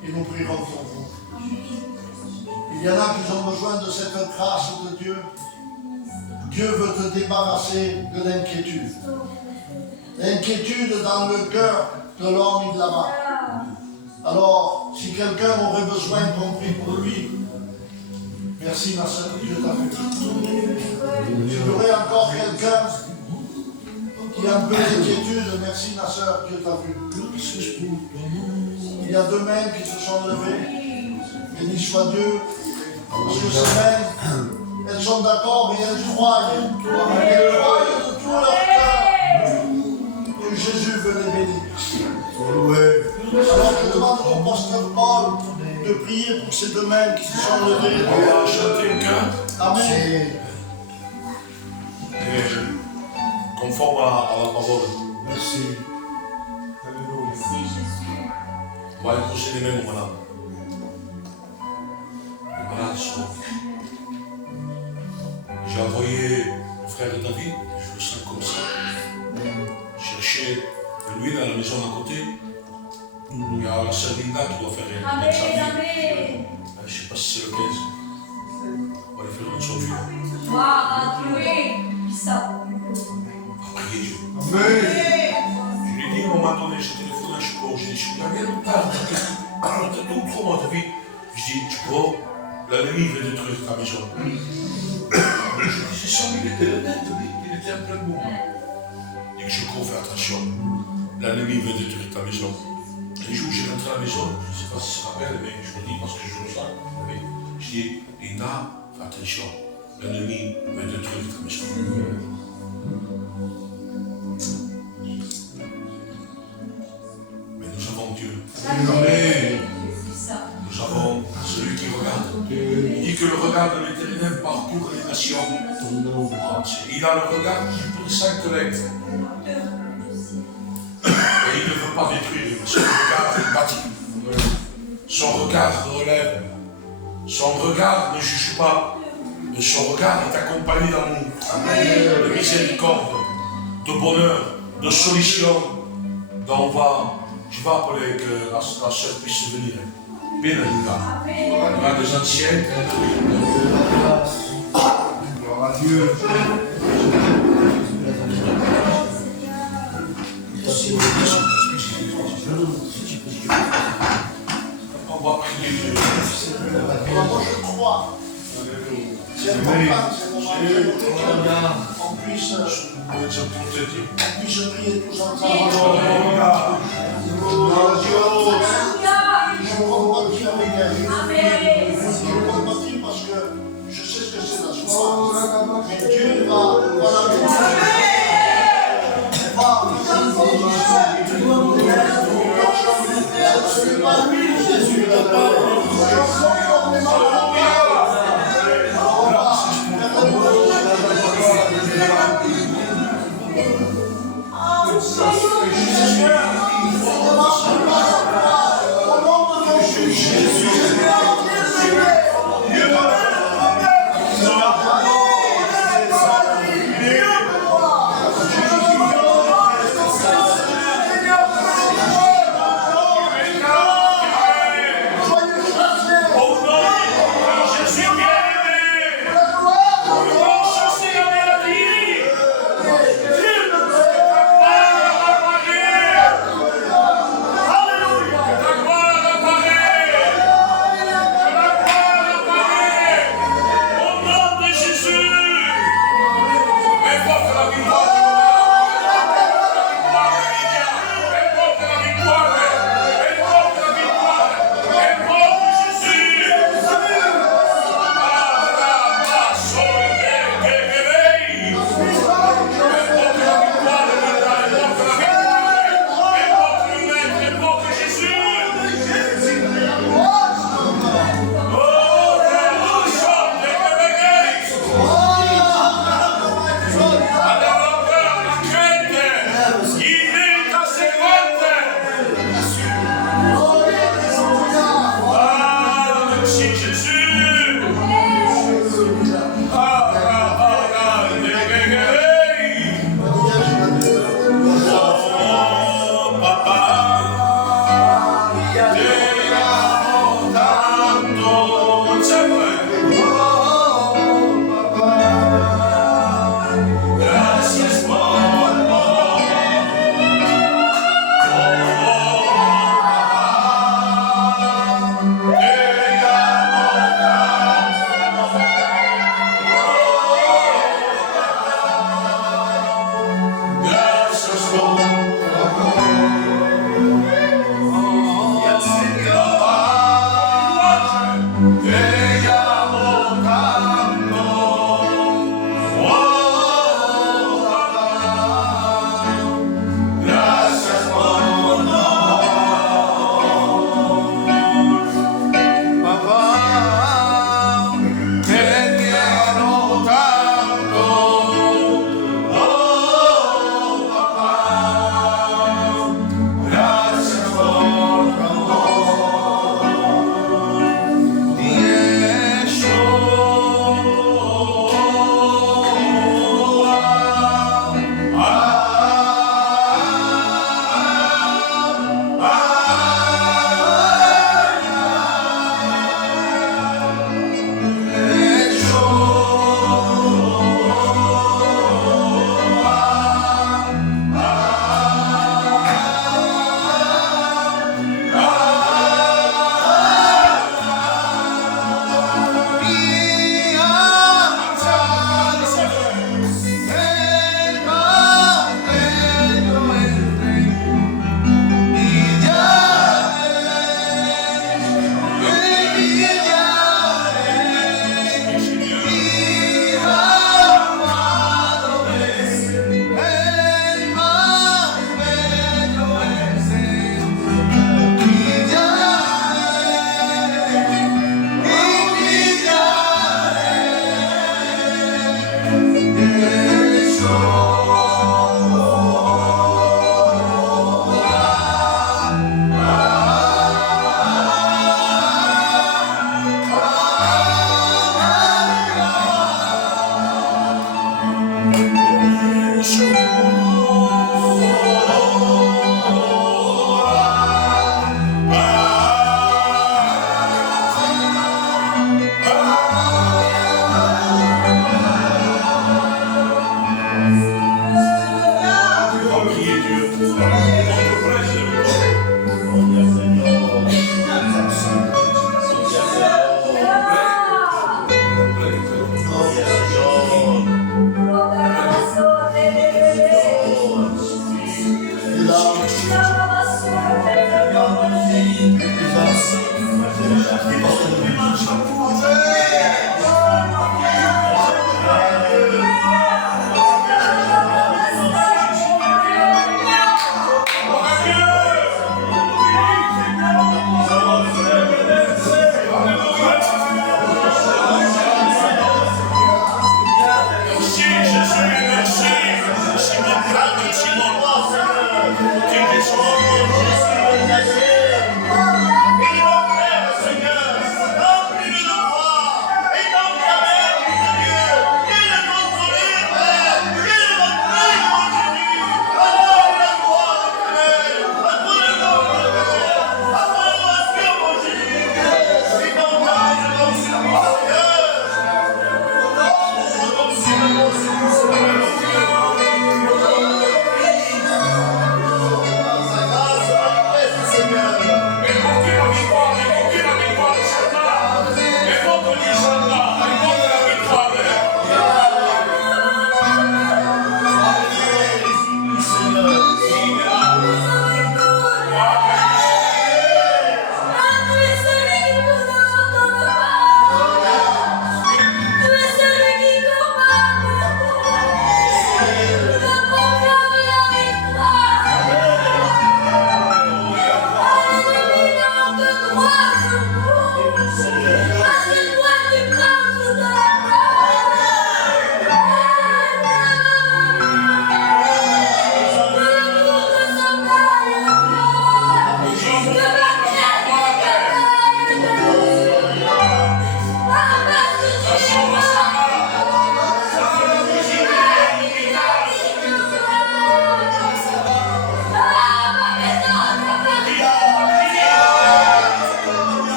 Et nous prierons pour vous. Il y en a qui ont besoin de cette grâce de Dieu. Dieu veut te débarrasser de l'inquiétude. L'inquiétude dans le cœur de l'homme et de la femme. Alors, si quelqu'un aurait besoin qu'on prie pour lui, merci ma soeur, Dieu t'a vu. S'il y aurait encore quelqu'un qui a un peu d'inquiétude, merci ma soeur, Dieu t'a vu. Il y a 2 mains qui se sont levées. Béni soit Dieu. Parce que ces mains, elles sont d'accord et elles croient. Elles croient de tout leur cœur que Jésus veut les bénir. Alors je demande au pasteur Paul de prier pour ces 2 mains qui se sont levées. On va chanter un chœur. Amen. Conforme à la parole. Merci. On va accrocher les mains aux malades. Les malades sont. J'ai envoyé le frère David, je le sens comme ça, chercher lui dans la maison à côté. Il y a la sœur Linda qui doit faire un examen. Je ne sais pas si c'est le 15. On va aller faire une sortie. On va prier Dieu. Je lui ai dit à un moment donné, j'ai téléphoné à Chico, j'ai dit, je suis bien tard, t'as tout trop moi, David. Je dis, Chico, l'ennemi veut détruire ta maison. Je dis, c'est ça, il était honnête, il était en plein mouvement. Je dis, Chico, fais attention, l'ennemi veut détruire ta maison. Les jours où j'ai rentré à la maison, je ne sais pas si ça se rappelle, mais je le dis parce que je le sens. Je dis, Linda, fais attention, l'ennemi veut détruire ta maison. Mais nous avons Dieu. Amen. Nous avons celui qui regarde. Il dit que le regard de l'Éternel parcourt les nations. Il a le regard pour les 5 lettres. Et il ne veut pas détruire. Son regard est bâti. Son regard relève. Son regard ne juge pas. Mais son regard est accompagné d'amour, de miséricorde, de bonheur, de solution. Donc je vais appeler que la sœur puisse venir. Bien, Linda. Il y a des anciens. Gloire à Dieu. On va prier Dieu. Moi je crois. C'est important, c'est moment qu'on puisse prier tous ensemble. Je compatis avec elle. Je compatis parce que je sais ce que c'est la joie. Mais Dieu va c'est pas lui, Jésus,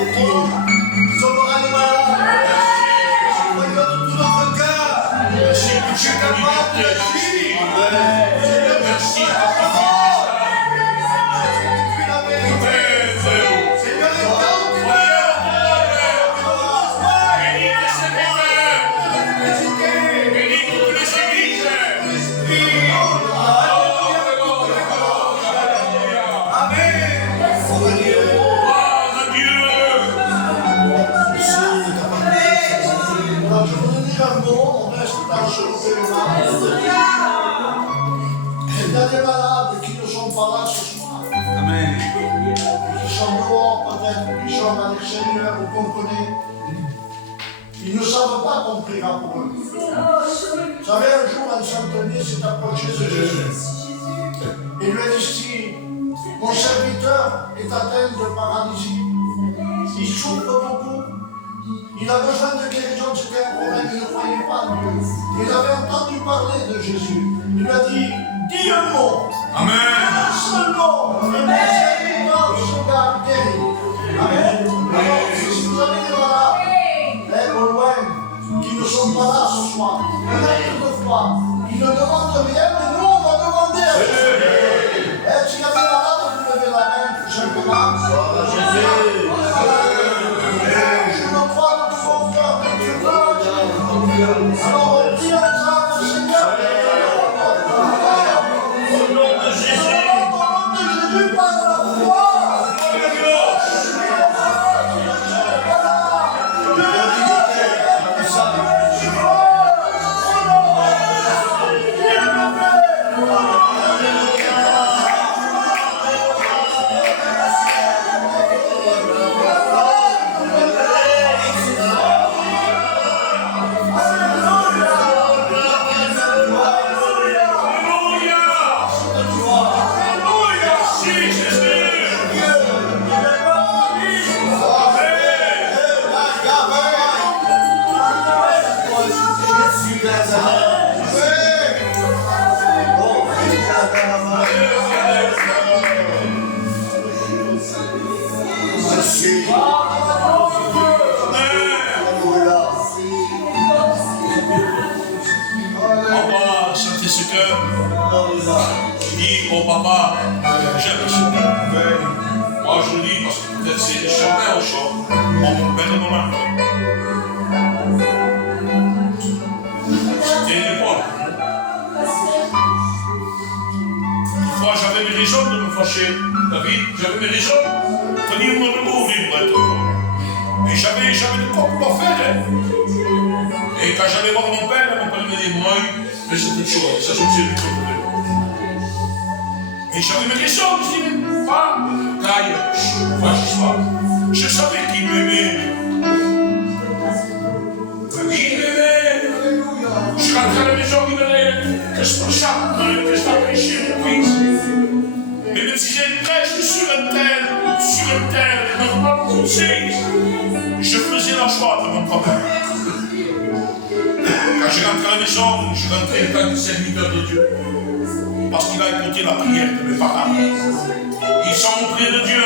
et qui sauvera les malades. Soyons de tout notre cœur. Merci pour Tu es cette capable communauté. d'agir. Seigneur, merci pour ta parole. Seigneur, est là où tu es. Bénis tes serviteurs. Bénis toutes les églises. Gloire à Dieu. Alors, je voudrais dire un mot, on reste dans ce thème-là. Il y a des malades qui ne sont pas là ce soir, qui sont dehors peut-être, qui sont à l'extérieur ou qu'on connaît. Ils ne savent pas qu'on priera pour eux. Vous savez, un jour, un centenier s'est approché de Jésus. Il lui a dit, si mon serviteur est atteint de paralysie, il souffre beaucoup, il a besoin de guérison, c'était un problème, il ne croyait pas en Dieu. Il avait entendu parler de Jésus. Il lui a dit, dis un mot. Amen. Un seul mot. Et mon serviteur sera guéri. Amen. Alors, si vous avez des malades, au loin, qui ne sont pas là ce soir, il y en a quelquefois, ils ne demandent rien, mais nous, on va demander à Jésus. Si y a des malades, vous levez la main, tout simplement. Je me crois de tout mon cœur que Dieu veut agir. Alors on prie ensemble, Seigneur. Au nom de Jésus. Au nom de Jésus, par la foi. On va chanter ce cœur. Je dis au papa, j'aime ce cœur. Moi je dis parce que peut-être c'est le chanteur au chant. Mon père et mon âme. C'était une époque. Moi j'avais mes raisons de me fâcher. David, j'avais mes raisons. Tenir mon amour libre être bon. Et j'avais de quoi pour faire. Et quand j'allais voir mon père me dit, moi, mais c'était chaud, ça je me suis dit. Et j'avais mes raisons, je dis, pas, caille, je savais qu'il m'aimait. Il m'aimait. Je rentrais à la maison, il m'aimait. Que je m'enchappe, que je t'apprécie, mais même si j'ai une brèche sur une terre, et même pas beaucoup de choses, je faisais la joie de mon papa. Quand je rentrais à la maison, je rentrais en tant que serviteur de Dieu. Parce qu'il a écouté la prière de mes parents. Ils sont auprès de Dieu.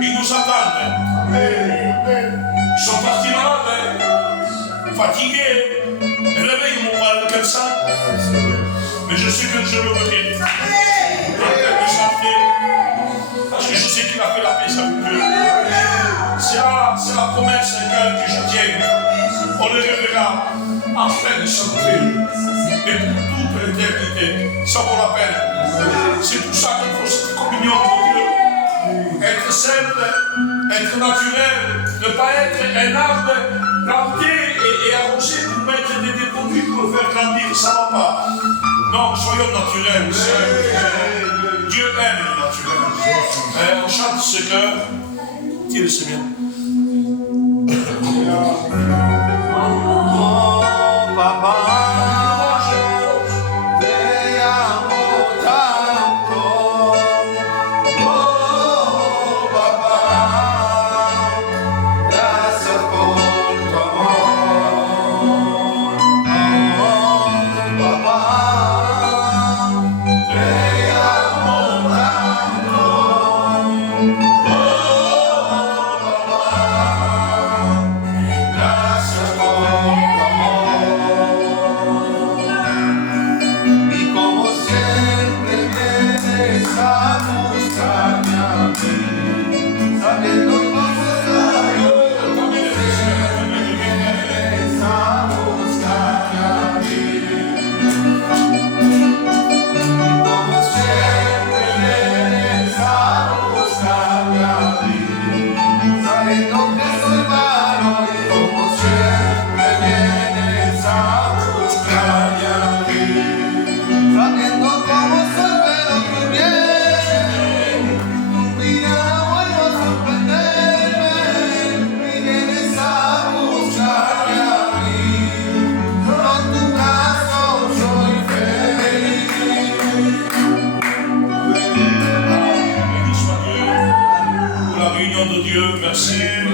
Ils nous attendent. Ils sont partis malades, fatigués. Réveillés, ils m'ont parlé comme ça. Mais je sais que Dieu me remet. Parce que je sais qu'il a fait la paix avec Dieu. C'est la promesse que je tiens. On le reverra en pleine santé. Et pour toute l'éternité. Ça vaut la peine. C'est pour ça qu'il faut cette communion pour Dieu. Être simple, être naturel, ne pas être un arbre planté et arrosé pour mettre des produits pour faire grandir. Ça ne va pas. Non, soyons naturels. Dieu aime le naturel. On chante ce cœur. Dieu le sait bien. Oh, papa. Oh,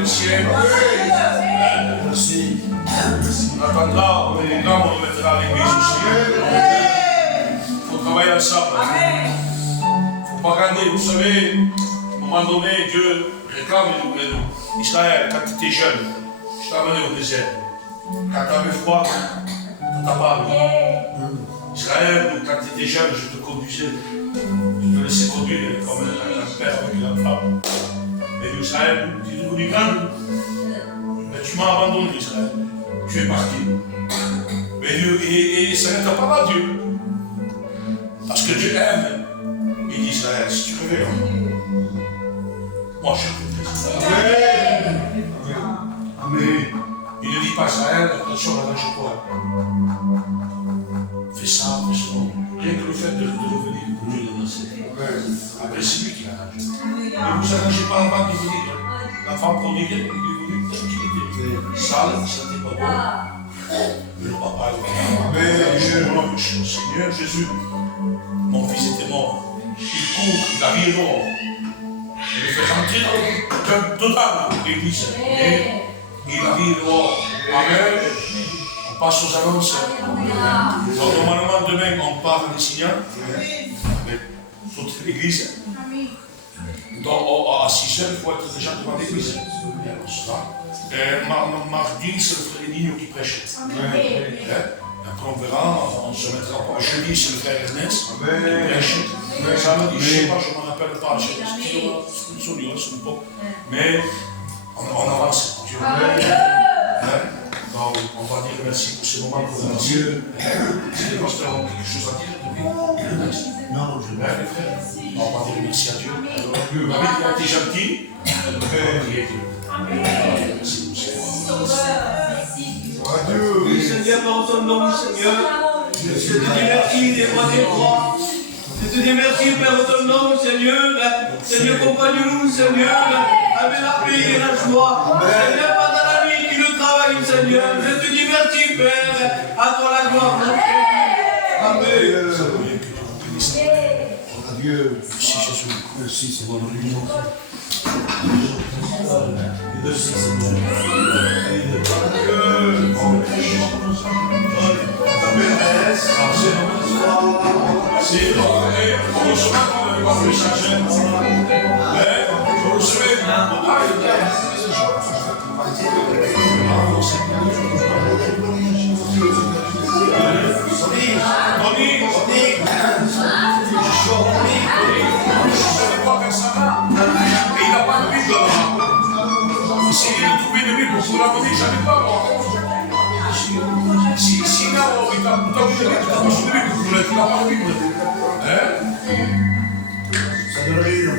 du ciel. Merci. On attendra, on est là, on le mettra à l'église aussi. Il faut travailler ensemble. Il ne faut pas regarder, vous savez, à un moment donné, Dieu réclame Israël, quand tu étais jeune, je t'ai amené au désert. Quand tu avais froid, tu t'as pas amené. Israël, quand tu étais jeune, je te conduisais. Je te laissais conduire comme un père avec la femme. Mais Israël, tu es devenu grand. Mais tu m'as abandonné, Israël. Tu es parti. Mais Dieu, et ça n'était pas là, Dieu. Parce que Dieu aime. Il dit Israël, si tu reviens, moi je reviendrai. Amen. Il ne dit pas Israël, attention, là, je crois. Fais ça, fais ça. Rien que le fait de revenir, Dieu l'a lancé. Après, c'est lui qui l'a arrangé. Ne vous arrangez pas avant qu'il vous dise. L'enfant prodigue, il est venu tel qu'il était. Sale, ça n'était pas bon. Mais le papa est là. Amen. Seigneur Jésus, mon fils était mort. Il court, il a mis le mort. Il le fait rentrer dedans l'église. Et il a mis le mort. Amen. On passe aux annonces. Donc, normalement, demain, on part des signaux. Mais toute l'église. Donc, à 6 heures, il faut être déjà devant l'église. Mardi, c'est le frère Nino qui prêche. Après, on verra, on se mettra pas. Jeudi, c'est le frère Ernest qui prêche. Samedi, je ne sais pas, je ne m'en rappelle pas. Mais on avance. Dieu. Donc, on va dire merci pour ces moments qu'on a. Dieu. Si les pasteurs ont quelque chose à dire, non, je vais les frères. On va dire merci à Dieu. David a été gentil. On va prier Dieu. Merci. Oui, Seigneur, dans ton nom, Seigneur. Je te dis merci des rois des rois. Je te dis merci, Père, dans ton nom, Seigneur. Seigneur, accompagne-nous, Seigneur, avec la paix et la joie. Seigneur, pendant la nuit qui nous travaille, Seigneur. Je te dis merci, Père. À toi la gloire, mon Dieu. Amen. Dieu. Merci Jésus. Merci Seigneur. Merci Seigneur. S'il a trouvé une Bible pour la monnaie, j'avais pas moi. Si il a pas de Bible. Ça ne rien,